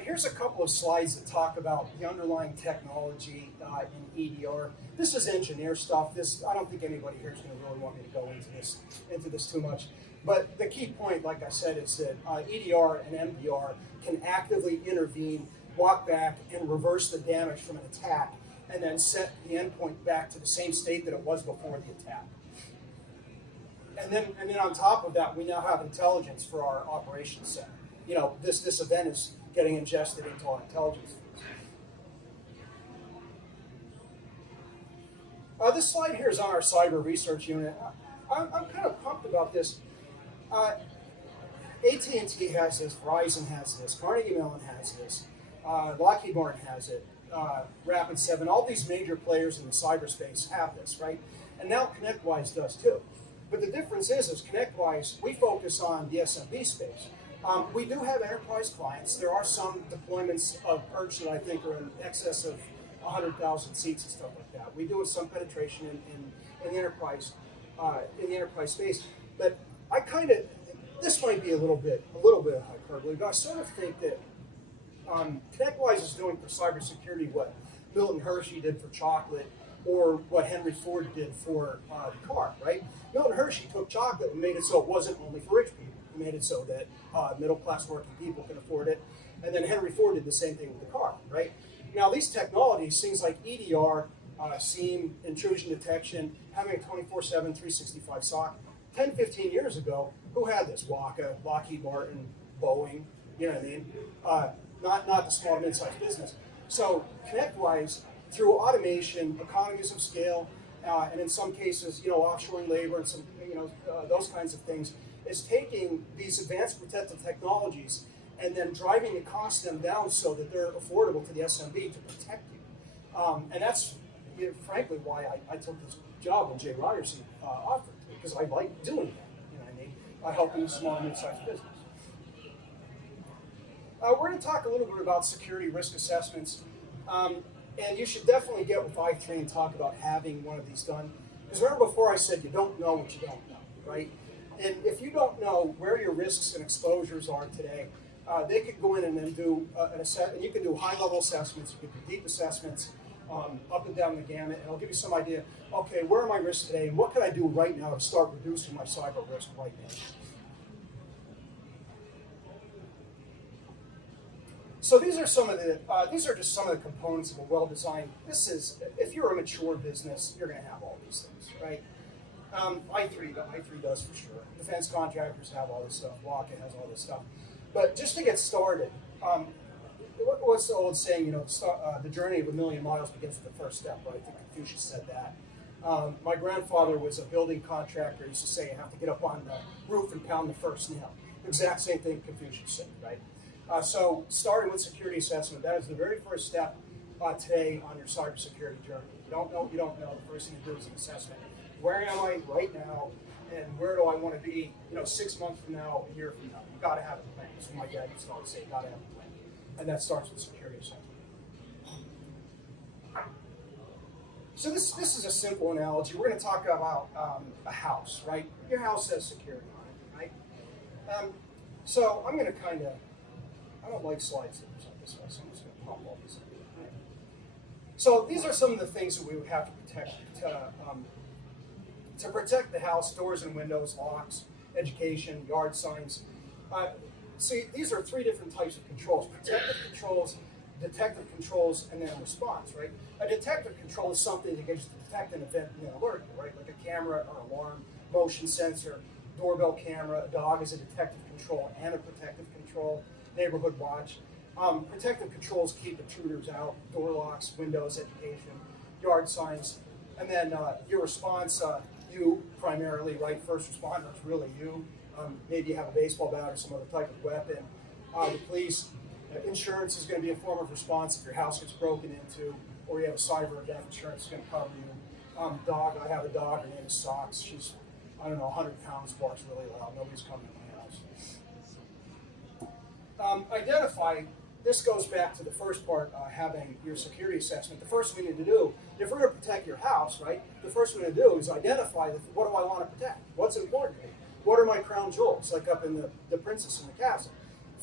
Here's a couple of slides that talk about the underlying technology in EDR. This is engineer stuff. I don't think anybody here is going to really want me to go into this too much. But the key point, like I said, is that EDR and MDR can actively intervene, walk back, and reverse the damage from an attack, and then set the endpoint back to the same state that it was before the attack. And then on top of that, we now have intelligence for our operations center. You know, this event is getting ingested into our intelligence. This slide here is on our cyber research unit. I'm kind of pumped about this. AT&T has this, Verizon has this, Carnegie Mellon has this, Lockheed Martin has it, Rapid7, all these major players in the cyberspace have this, right? And now ConnectWise does too. But the difference is ConnectWise, we focus on the SMB space. We do have enterprise clients. There are some deployments of Perch that I think are in excess of 100,000 seats and stuff like that. We do some penetration in the enterprise space. But I kind of, this might be a little bit of hyperbole, but I sort of think that ConnectWise is doing for cybersecurity what Milton Hershey did for chocolate, or what Henry Ford did for the car, right? Milton Hershey took chocolate and made it so it wasn't only for rich people. He made it so that middle-class working people can afford it. And then Henry Ford did the same thing with the car, right? Now, these technologies, things like EDR, SIEM, intrusion detection, having a 24/7, 365 SOC, 10, 15 years ago, who had this? WHCA, Lockheed Martin, Boeing, you know what I mean? Not the small, mid-sized business. So ConnectWise, through automation, economies of scale, and in some cases, offshoring labor and some, those kinds of things, is taking these advanced protective technologies and then driving the cost them down so that they're affordable to the SMB to protect you. And that's, frankly, why I took this job when Jay Ryerson offered it, because I like doing that. You know what I mean? Helping small and mid-sized business. We're going to talk a little bit about security risk assessments. And you should definitely get with I3 and talk about having one of these done. Because remember before I said you don't know what you don't know, right? And if you don't know where your risks and exposures are today, they could go in and then do an assessment. You can do high-level assessments, you can do deep assessments, up and down the gamut, and it'll give you some idea, okay, where are my risks today, and what can I do right now to start reducing my cyber risk right now? So these are just some of the components of a well-designed. This is, if you're a mature business, you're going to have all these things, right? I3 does for sure. Defense contractors have all this stuff. WHCA has all this stuff. But just to get started, what's the old saying? The journey of 1,000,000 miles begins with the first step. Right? I think Confucius said that. My grandfather was a building contractor. He used to say you have to get up on the roof and pound the first nail. Exact same thing Confucius said, right? So starting with security assessment, that is the very first step today on your cybersecurity journey. You don't know, the first thing to do is an assessment. Where am I right now, and where do I want to be, 6 months from now, a year from now? You've got to have a plan. So my dad used to always say, you've got to have a plan. And that starts with security assessment. So this is a simple analogy. We're going to talk about a house, right? Your house has security on it, right? So I'm going to I don't like slides that present this way, so I'm just going to pop all this in. Right? So these are some of the things that we would have to protect to protect the house: doors and windows, locks, education, yard signs. See, these are 3 different types of controls: protective controls, detective controls, and then response. Right? A detective control is something that gets to detect an event and then alert you, right? Like a camera or alarm, motion sensor, doorbell camera. A dog is a detective control and a protective control. Neighborhood watch. Protective controls keep intruders out: door locks, windows, education, yard signs. And then your response, you primarily, right? First responder is really you. Maybe you have a baseball bat or some other type of weapon. The police, insurance is going to be a form of response if your house gets broken into, or you have a cyber event. Insurance is going to cover you. Dog, I have a dog. Her name is Socks. She's, 100 pounds, barks really loud. Nobody's coming to my house. Identify, this goes back to the first part, having your security assessment. The first thing we need to do, if we're going to protect your house, right, the first thing to do is identify what do I want to protect? What's important to me? What are my crown jewels, like up in the princess in the castle?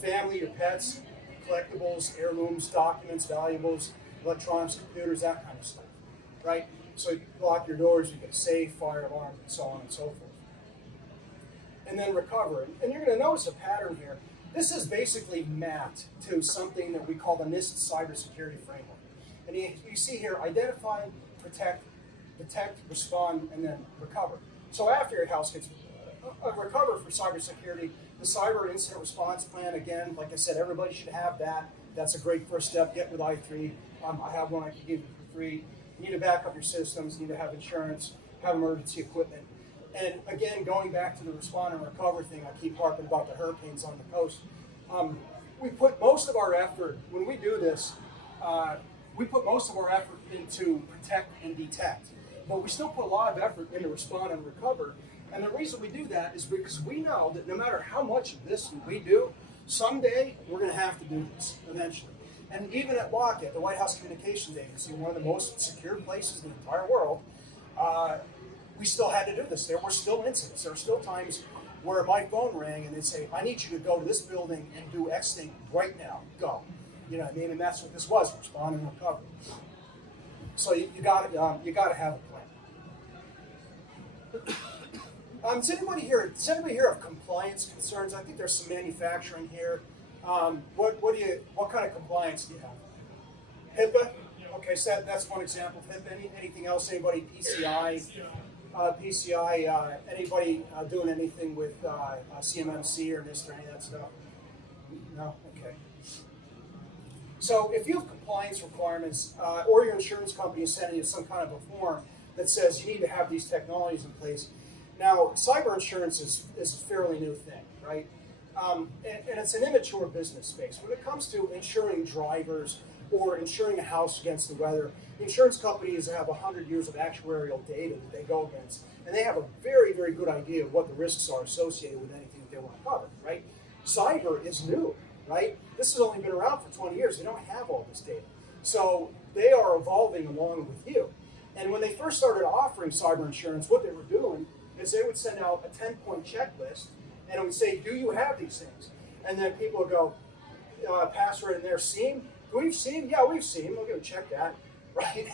Family, your pets, collectibles, heirlooms, documents, valuables, electronics, computers, that kind of stuff, right? So you lock your doors, you get a safe, fire alarm, and so on and so forth. And then recover. And you're going to notice a pattern here. This is basically mapped to something that we call the NIST cybersecurity framework. And you see here, identify, protect, detect, respond, and then recover. So after your house gets recover for cybersecurity, the cyber incident response plan, again, like I said, everybody should have that. That's a great first step. Get with I3. I have one I can give you for free. You need to back up your systems, you need to have insurance, have emergency equipment. And again, going back to the respond and recover thing, I keep harping about the hurricanes on the coast. We put most of our effort, when we do this, we put most of our effort into protect and detect. But we still put a lot of effort into respond and recover. And the reason we do that is because we know that no matter how much of this we do, someday we're going to have to do this eventually. And even at WHCA, the White House Communications Agency, one of the most secure places in the entire world, we still had to do this. There were still incidents. There were still times where my phone rang and they'd say, I need you to go to this building and do X thing right now. Go. You know what I mean? And that's what this was, respond and recover. So you got to have a plan. Does anybody here have compliance concerns? I think there's some manufacturing here. What kind of compliance do you have? HIPAA? Okay, so that's one example of HIPAA. Anything else? Anybody PCI? Anybody doing anything with CMMC or NIST or any of that stuff? No? Okay. So if you have compliance requirements or your insurance company is sending you some kind of a form that says you need to have these technologies in place. Now, cyber insurance is a fairly new thing, right? And it's an immature business space. When it comes to insuring drivers or insuring a house against the weather, insurance companies have 100 years of actuarial data that they go against, and they have a very, very good idea of what the risks are associated with anything that they want to cover, right? Cyber is new, right? This has only been around for 20 years. They don't have all this data. So they are evolving along with you. And when they first started offering cyber insurance, what they were doing is they would send out a 10-point checklist, and it would say, do you have these things? And then people would go, pass right in there, SEAM? Do we have SEAM? Yeah, we've SEAM. We're going to check that, right?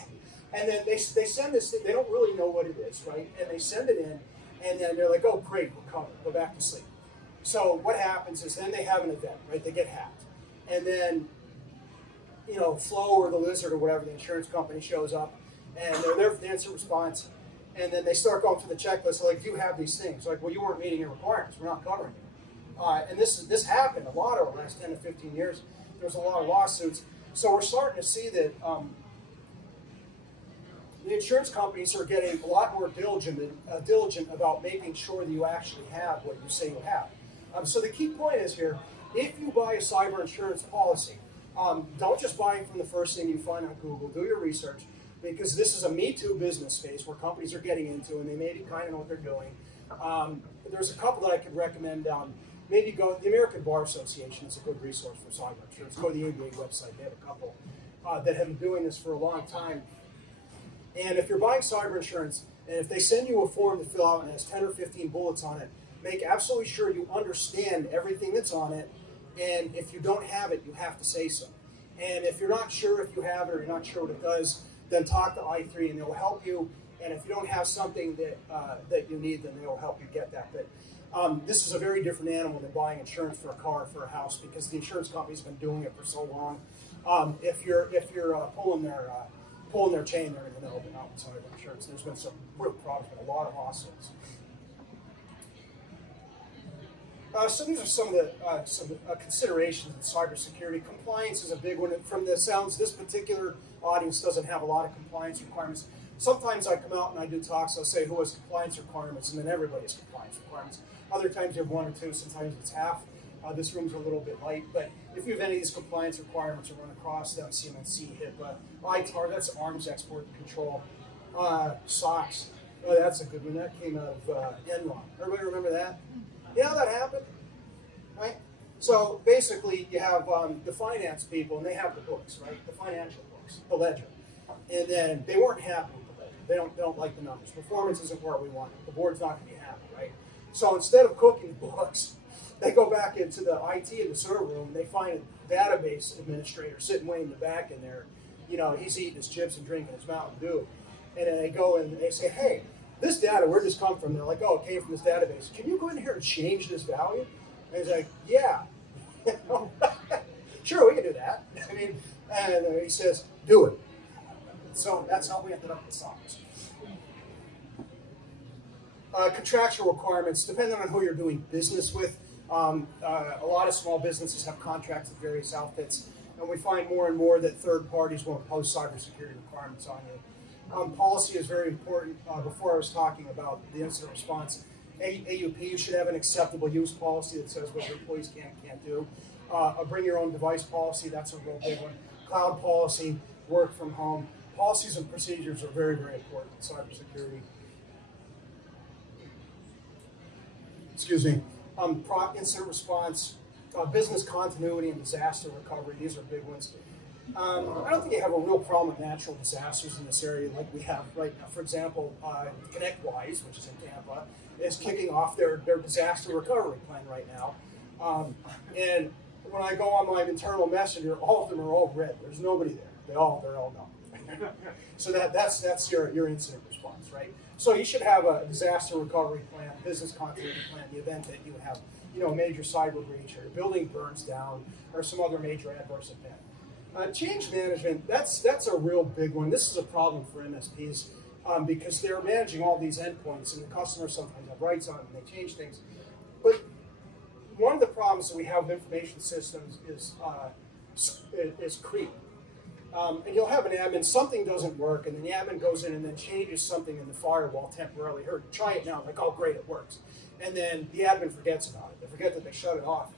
And then they send this thing. They don't really know what it is, right? And they send it in, and then they're like, oh, great, we're covered. Go back to sleep. So what happens is then they have an event, right? They get hacked. And then, Flo or the Lizard or whatever, the insurance company shows up, and they're there for the instant response. And then they start going through the checklist, like, do you have these things? Like, well, you weren't meeting your requirements. We're not covering you. And this happened a lot over the last 10 to 15 years. There's a lot of lawsuits. So we're starting to see that the insurance companies are getting a lot more diligent about making sure that you actually have what you say you have. So the key point is here, if you buy a cyber insurance policy, don't just buy it from the first thing you find on Google. Do your research. Because this is a Me Too business space where companies are getting into, and they maybe kind of know what they're doing. There's a couple that I could recommend. Maybe go. The American Bar Association is a good resource for cyber insurance. Go to the ABA website. They have a couple that have been doing this for a long time. And if you're buying cyber insurance, and if they send you a form to fill out and it has 10 or 15 bullets on it, make absolutely sure you understand everything that's on it. And if you don't have it, you have to say so. And if you're not sure if you have it or you're not sure what it does, then talk to i3 and they will help you. And if you don't have something that you need, then they will help you get that. But this is a very different animal than buying insurance for a car or for a house, because the insurance company's been doing it for so long. If you're pulling their chain, they're going to know about cyber insurance. There's been some real problems, but a lot of lawsuits. So these are some of the considerations in cybersecurity. Compliance is a big one. From the sounds, this particular audience doesn't have a lot of compliance requirements. Sometimes I come out and I do talks, I'll say who has compliance requirements, and then everybody has compliance requirements. Other times you have one or two, sometimes it's half. This room's a little bit light, but if you have any of these compliance requirements or run across them, CMMC, HIPAA, ITAR, that's Arms Export Control, SOX, oh, that's a good one. That came out of Enron. Everybody remember that? You know how that happened, right? So basically, you have the finance people, and they have the books, right? The financial books, the ledger, and then they weren't happy with the ledger. They don't like the numbers. Performance isn't where we want it. The board's not going to be happy, right? So instead of cooking books, they go back into the IT in the server room, and they find a database administrator sitting way in the back in there. He's eating his chips and drinking his Mountain Dew, and then they go and they say, hey, this data, where did this come from? They're like, oh, it came from this database. Can you go in here and change this value? And he's like, yeah. Sure, we can do that. And he says, do it. So that's how we ended up with SOX. Contractual requirements, depending on who you're doing business with. A lot of small businesses have contracts with various outfits, and we find more and more that third parties will impose cybersecurity requirements on you. Policy is very important. Before I was talking about the incident response, AUP, you should have an acceptable use policy that says what your employees can and can't do. A bring your own device policy, that's a real big one. Cloud policy, work from home. Policies and procedures are very, very important in cybersecurity. Excuse me. Incident response, business continuity and disaster recovery, these are big ones. I don't think you have a real problem with natural disasters in this area like we have right now. For example, ConnectWise, which is in Tampa, is kicking off their disaster recovery plan right now. And when I go on my internal messenger, all of them are all red. There's nobody there. They're all gone. So that's your incident response, right? So you should have a disaster recovery plan, business continuity plan, in the event that you have, a major cyber breach or your building burns down or some other major adverse event. Change management, that's a real big one. This is a problem for MSPs because they're managing all these endpoints and the customers sometimes have rights on them and they change things. But one of the problems that we have with information systems is creep. And you'll have an admin, something doesn't work, and then the admin goes in and then changes something in the firewall temporarily. Here, try it now, like, oh great, it works. And then the admin forgets about it. They forget that they shut it off.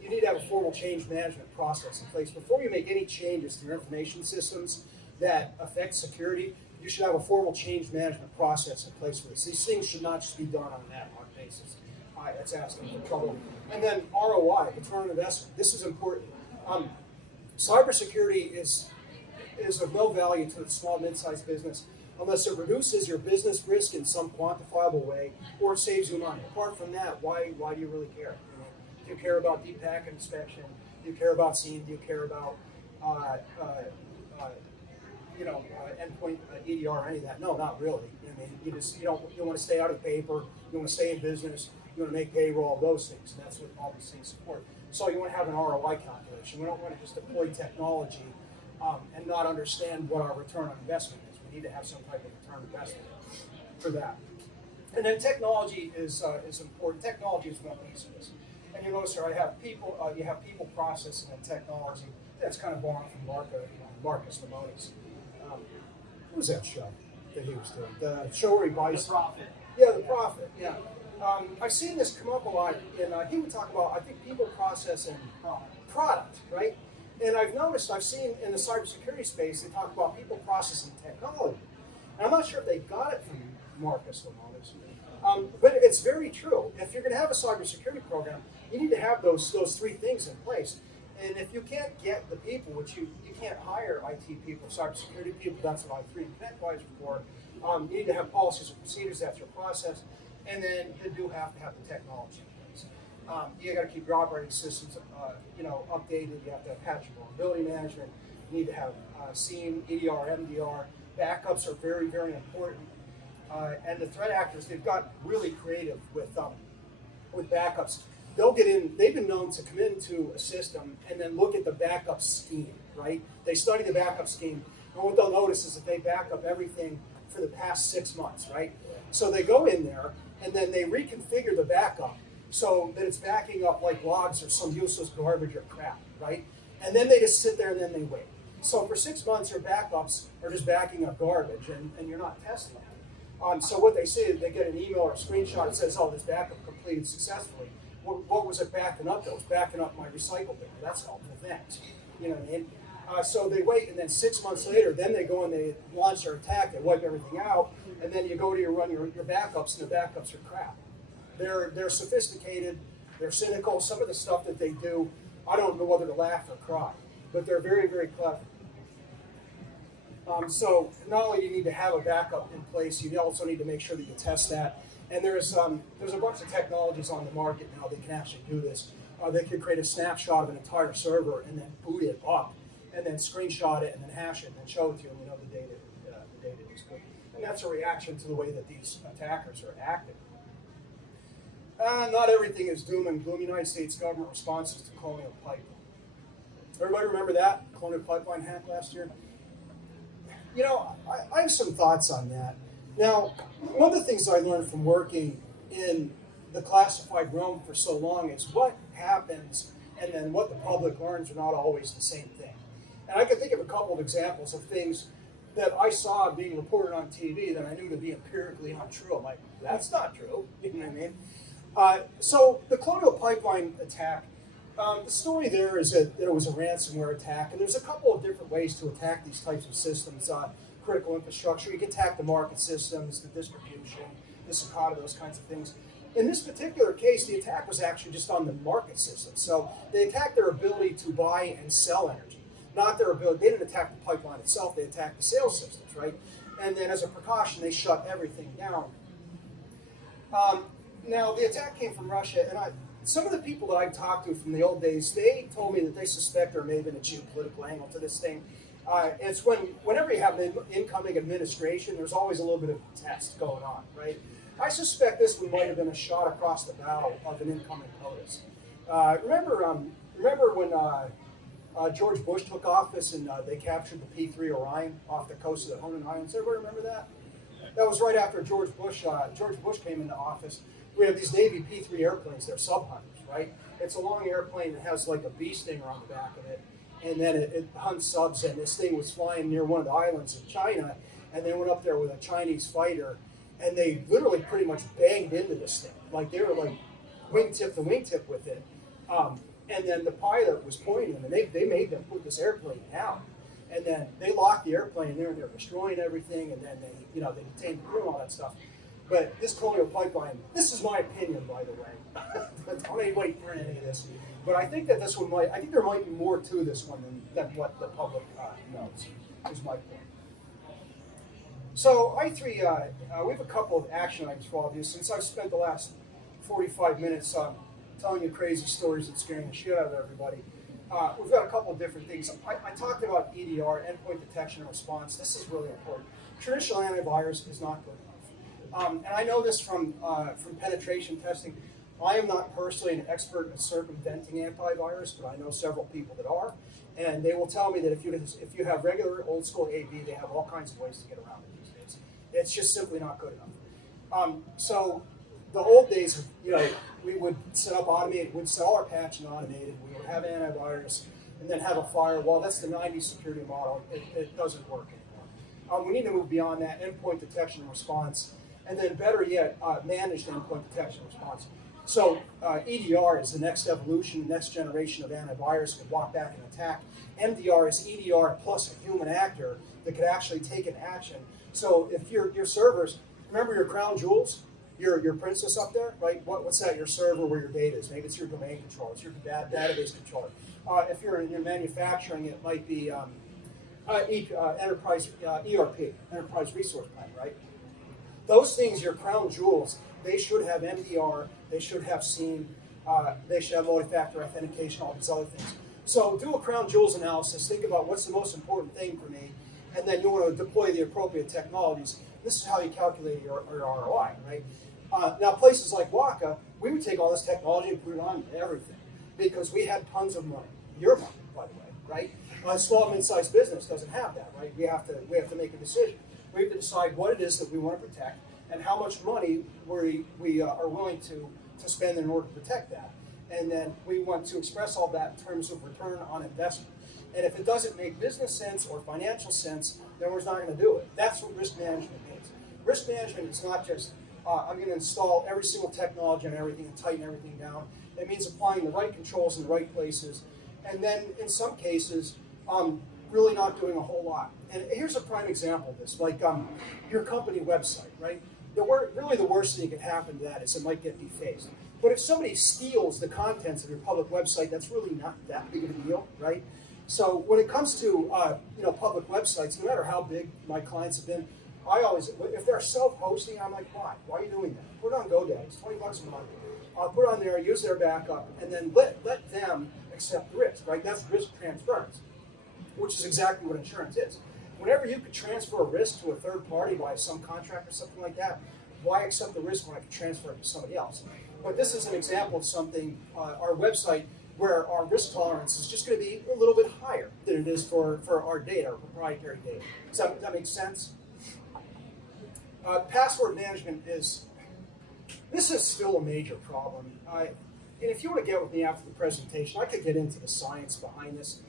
You need to have a formal change management process in place. Before you make any changes to your information systems that affect security, you should have a formal change management process in place for this. These things should not just be done on an ad hoc basis. That's asking for trouble. And then ROI, return on investment. This is important. Cybersecurity is of no value to the small, mid-sized business unless it reduces your business risk in some quantifiable way or saves you money. Apart from that, why do you really care? Do you care about deep packet inspection? Do you care about SIEM? Do you care about endpoint EDR or any of that? No, not really. I mean, you want to stay out of the paper. You want to stay in business. You want to make payroll. Those things. And that's what all these things support. So you want to have an ROI calculation. We don't want to just deploy technology and not understand what our return on investment is. We need to have some type of return on investment for that. And then technology is important. Technology is one piece of this. And you notice here I have people. You have people, processing, and technology. That's kind of born from Marcus Lemonis. What was that show that he was doing? The show where he buys. The Prophet. Yeah, The Prophet. Yeah. I've seen this come up a lot, and he would talk about, I think, people processing product, right? And I've seen in the cybersecurity space, they talk about people processing technology. And I'm not sure if they got it from Marcus Lemonis, but it's very true. If you're going to have a cybersecurity program, you need to have those three things in place. And if you can't get the people, which you can't hire IT people, cybersecurity people, that's what I3 and ConnectWise are for, you need to have policies and procedures, that's your process. And then you do have to have the technology in place. You got to keep your operating systems, updated. You have to have patch and vulnerability management. You need to have SIEM, EDR, MDR. Backups are very, very important. And the threat actors, they've got really creative with backups. They'll get in. They've been known to come into a system and then look at the backup scheme. Right? They study the backup scheme, and what they'll notice is that they back up everything for the past 6 months. Right? So they go in there. And then they reconfigure the backup so that it's backing up like logs or some useless garbage or crap, right? And then they just sit there and then they wait. So for 6 months, your backups are just backing up garbage and you're not testing it. So what they say is they get an email or a screenshot that says, oh, this backup completed successfully. What was it backing up? That was backing up my recycle bin. That's helpful, thanks. You know what I mean? So they wait, and then 6 months later, then they go and they launch their attack, they wipe everything out, and then you go to run your backups, and the backups are crap. They're sophisticated, they're cynical. Some of the stuff that they do, I don't know whether to laugh or cry, but they're very, very clever. So not only do you need to have a backup in place, you also need to make sure that you test that. And there's a bunch of technologies on the market now that can actually do this. They can create a snapshot of an entire server and then boot it up, and then screenshot it, and then hash it, and then show it to you, and we know the data is good. And that's a reaction to the way that these attackers are acting. Not everything is doom and gloom. United States government responses to Colonial Pipeline. Everybody remember that Colonial Pipeline hack last year? You know, I have some thoughts on that. Now, one of the things I learned from working in the classified realm for so long is what happens and then what the public learns are not always the same thing. And I can think of a couple of examples of things that I saw being reported on TV that I knew to be empirically untrue. I'm like, that's not true. You know what I mean? So the Colonial Pipeline attack, the story there is that it was a ransomware attack, and there's a couple of different ways to attack these types of systems. Critical infrastructure, you can attack the market systems, the distribution, the SCADA, those kinds of things. In this particular case, the attack was actually just on the market system. So they attacked their ability to buy and sell energy, not their ability. They didn't attack the pipeline itself, they attacked the sales systems, right? And then as a precaution, they shut everything down. Now, the attack came from Russia, and some of the people that I've talked to from the old days, they told me that they suspect there may have been a geopolitical angle to this thing. It's whenever you have an incoming administration, there's always a little bit of test going on, right? I suspect this one might have been a shot across the bow of an incoming POTUS. Remember when George Bush took office and they captured the P-3 Orion off the coast of the Holland Islands? Everybody remember that? That was right after George Bush came into office. We have these Navy P-3 airplanes. They're sub-hunters, right? It's a long airplane that has like a bee stinger on the back of it. And then it hunts subs, and this thing was flying near one of the islands in China, and they went up there with a Chinese fighter, and they literally pretty much banged into this thing. Like they were like wingtip to wingtip with it. And then the pilot was pointing, and they made them put this airplane down. And then they locked the airplane, and they're destroying everything, and then they detained the crew and all that stuff. But this Colonial Pipeline, this is my opinion, by the way. Don't anybody print any of this. But I think that this one I think there might be more to this one than what the public knows, is my point. So I3, we have a couple of action items for all of you. Since I've spent the last 45 minutes telling you crazy stories and scaring the shit out of everybody, we've got a couple of different things. I talked about EDR, endpoint detection and response. This is really important. Traditional antivirus is not good enough. And I know this from penetration testing. I am not personally an expert at circumventing antivirus, but I know several people that are, and they will tell me that if you have regular old school AV, they have all kinds of ways to get around it these days. It's just simply not good enough. So the old days, we would set up automated, we'd sell our patching automated, we would have antivirus, and then have a firewall. That's the 90s security model. It doesn't work anymore. We need to move beyond that, endpoint detection and response, and then better yet, managed endpoint detection and response. So EDR is the next evolution, the next generation of antivirus could walk back and attack. MDR is EDR plus a human actor that could actually take an action. So if your servers, remember your crown jewels, your princess up there, right? What's that? Your server where your data is. Maybe it's your domain controller. It's your database controller. If you're in manufacturing, it might be enterprise ERP, enterprise resource plan, right? Those things, your crown jewels, they should have MDR, they should have SIEM, they should have multi-factor authentication, all these other things. So do a crown jewels analysis, think about what's the most important thing for me, and then you want to deploy the appropriate technologies. This is how you calculate your ROI, right? Now places like WHCA, we would take all this technology and put it on everything because we had tons of money, your money, by the way, right? A small, mid-sized business doesn't have that, right? We have to make a decision. We have to decide what it is that we want to protect and how much money we are willing to spend in order to protect that. And then we want to express all that in terms of return on investment. And if it doesn't make business sense or financial sense, then we're not going to do it. That's what risk management means. Risk management is not just, I'm going to install every single technology on everything and tighten everything down. It means applying the right controls in the right places. And then in some cases, really not doing a whole lot. And here's a prime example of this, like your company website, right? Really the worst thing that could happen to that is it might get defaced. But if somebody steals the contents of your public website, that's really not that big of a deal, right? So when it comes to public websites, no matter how big my clients have been, I always, if they're self-hosting, I'm like, why? Why are you doing that? Put it on GoDaddy. It's $20 a month. I'll put it on there, use their backup, and then let them accept the risk, right? That's risk transference, which is exactly what insurance is. Whenever you could transfer a risk to a third party by some contract or something like that, why accept the risk when I could transfer it to somebody else? But this is an example of something, our website, where our risk tolerance is just going to be a little bit higher than it is for our data, our proprietary data. Does that make sense? Password management this is still a major problem. And if you want to get with me after the presentation, I could get into the science behind this.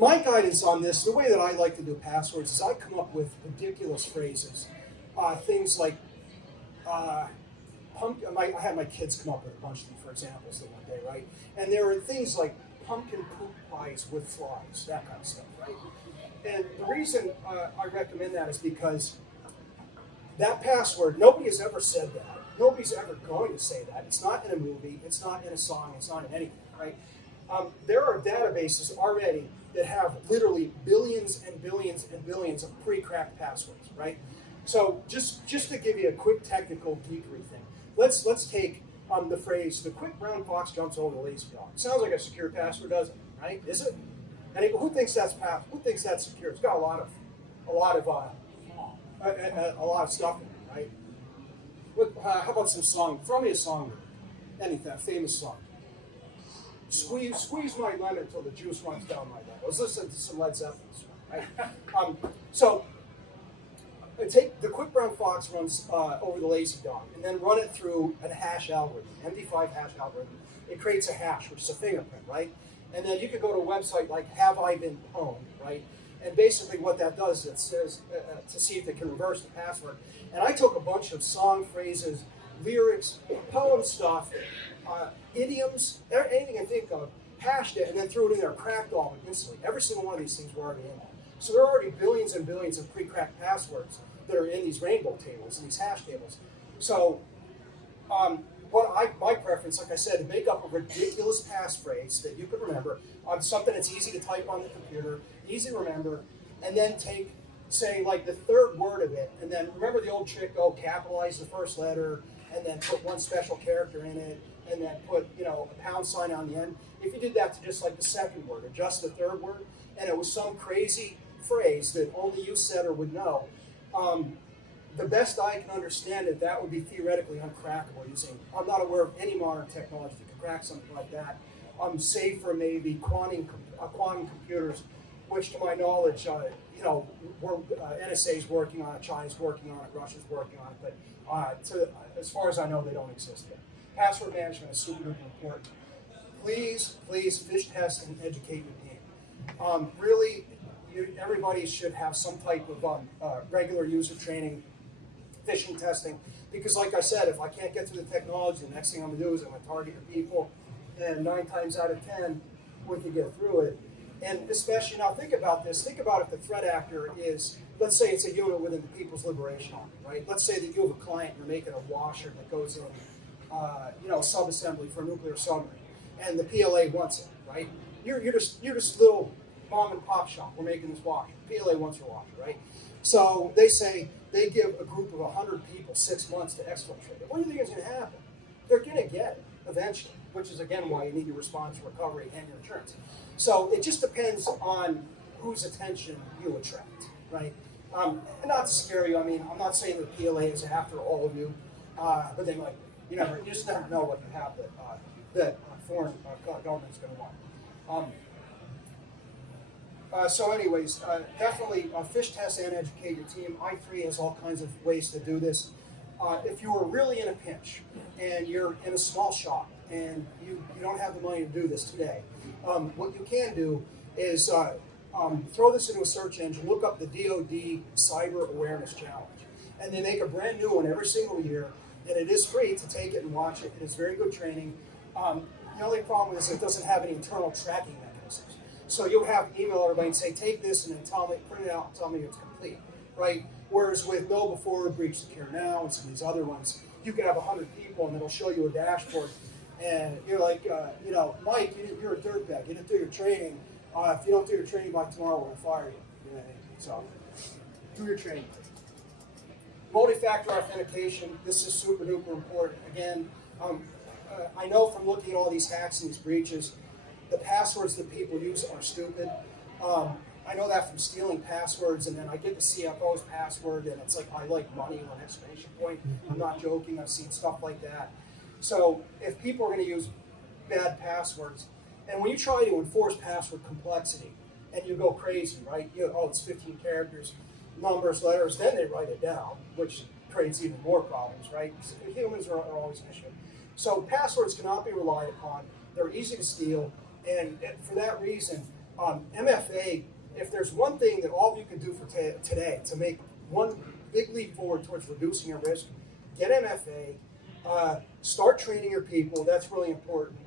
my guidance on this, the way that I like to do passwords, is I come up with ridiculous phrases. Things like, I had my kids come up with a bunch of them for examples the one day, right? And there are things like pumpkin poop pies with flies, that kind of stuff, right? And the reason I recommend that is because that password, nobody has ever said that. Nobody's ever going to say that. It's not in a movie, it's not in a song, it's not in anything, right? There are databases already that have literally billions and billions and billions of pre-cracked passwords, right? So just to give you a quick technical geekery thing, let's take the phrase, the quick brown fox jumps over the lazy dog. Sounds like a secure password, doesn't it, right? Is it? And who thinks that's secure? It's got a lot of stuff in it, right? How about some song? Throw me a song, anything, a famous song. Squeeze my lemon until the juice runs down my leg. Let's listen to some Led Zeppelin, right? So take the quick brown fox runs over the lazy dog, and then run it through a hash algorithm, MD5 hash algorithm. It creates a hash, which is a fingerprint, right? And then you could go to a website like Have I Been Pwned, right? And basically what that does, it says to see if it can reverse the password. And I took a bunch of song phrases, lyrics, poem stuff, idioms, anything I think of, hashed it, and then threw it in there, cracked all of it instantly. Every single one of these things were already in there. So there are already billions and billions of pre-cracked passwords that are in these rainbow tables, in these hash tables. So my preference, like I said, make up a ridiculous passphrase that you can remember on something that's easy to type on the computer, easy to remember, and then take, say, like the third word of it, and then remember the old trick, capitalize the first letter, and then put one special character in it, and then put, a pound sign on the end. If you did that to just like the second word or just the third word, and it was some crazy phrase that only you said or would know, the best I can understand it, that would be theoretically uncrackable using, I'm not aware of any modern technology that can crack something like that. Save for maybe quantum computers, which to my knowledge, NSA's working on it, China's working on it, Russia's working on it, but as far as I know, they don't exist yet. Password management is super duper important. Please fish test and educate your team. Really, everybody should have some type of regular user training, phishing testing, because like I said, if I can't get through the technology, the next thing I'm going to do is I'm going to target the people, and 9 times out of 10, we can get through it. And especially, now think about this, think about if the threat actor is, let's say it's a unit within the People's Liberation Army, right? Let's say that you have a client, you're making a washer that goes in, sub-assembly for a nuclear submarine, and the PLA wants it, right? You're just little mom and pop shop, we're making this washer. PLA wants your washer, right? So they give a group of 100 people 6 months to exfiltrate it. What do you think is going to happen? They're going to get it eventually, which is again why you need your response, recovery, and your insurance. So it just depends on whose attention you attract, right? And not to scare you, I mean, I'm not saying that PLA is after all of you, but they might. You just never know what you have that foreign government's going to want. So anyways, definitely fish test and educate your team. i3 has all kinds of ways to do this. If you are really in a pinch and you're in a small shop and you don't have the money to do this today, what you can do is throw this into a search engine, look up the DoD Cyber Awareness Challenge, and they make a brand new one every single year, and it is free to take it and watch it. It is very good training. The only problem is it doesn't have any internal tracking mechanisms. So you'll have to email everybody and say, take this and then print it out and tell me it's complete, right? Whereas with Know Before, Breach Secure Now, and some of these other ones, you can have 100 people and it'll show you a dashboard. And you're like, Mike, you're a dirtbag. You didn't do your training. If you don't do your training by tomorrow, we're going to fire you. So do your training. Multi-factor authentication. This is super duper important. Again, I know from looking at all these hacks and these breaches, the passwords that people use are stupid. I know that from stealing passwords, and then I get the CFO's password, and it's like, I like money with an exclamation point. I'm not joking. I've seen stuff like that. So if people are going to use bad passwords, and when you try to enforce password complexity, and you go crazy, right? It's 15 characters, numbers, letters, then they write it down, which creates even more problems, right? Humans are always an issue. So passwords cannot be relied upon. They're easy to steal, and for that reason, MFA, if there's one thing that all of you can do for today to make one big leap forward towards reducing your risk, get MFA, start training your people, that's really important.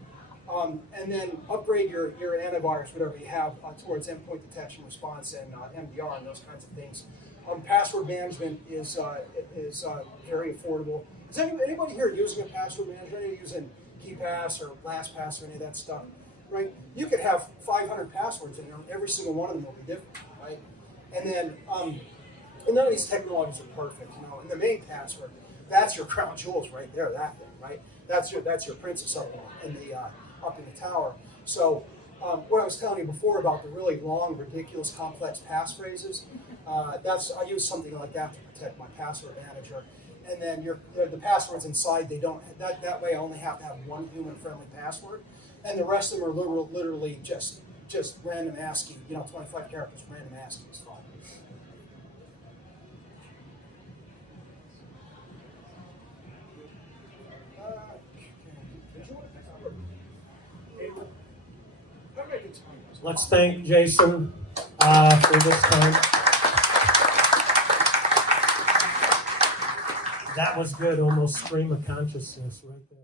And then upgrade your antivirus, whatever you have, towards endpoint detection response and MDR and those kinds of things. Password management is very affordable. Is anybody here using a password manager? Anybody using KeyPass or LastPass or any of that stuff? Right? You could have 500 passwords in there, and every single one of them will be different, right? And then, and none of these technologies are perfect, you know. And the main password, that's your crown jewels right there, that thing, right? That's your princess up in the tower. So what I was telling you before about the really long, ridiculous, complex passphrases, I use something like that to protect my password manager. And then the passwords inside, they don't, that way I only have to have one human-friendly password, and the rest of them are literally just random ASCII, 25 characters, random ASCII is fine. Let's thank Jason for this time. That was good, almost stream of consciousness right there.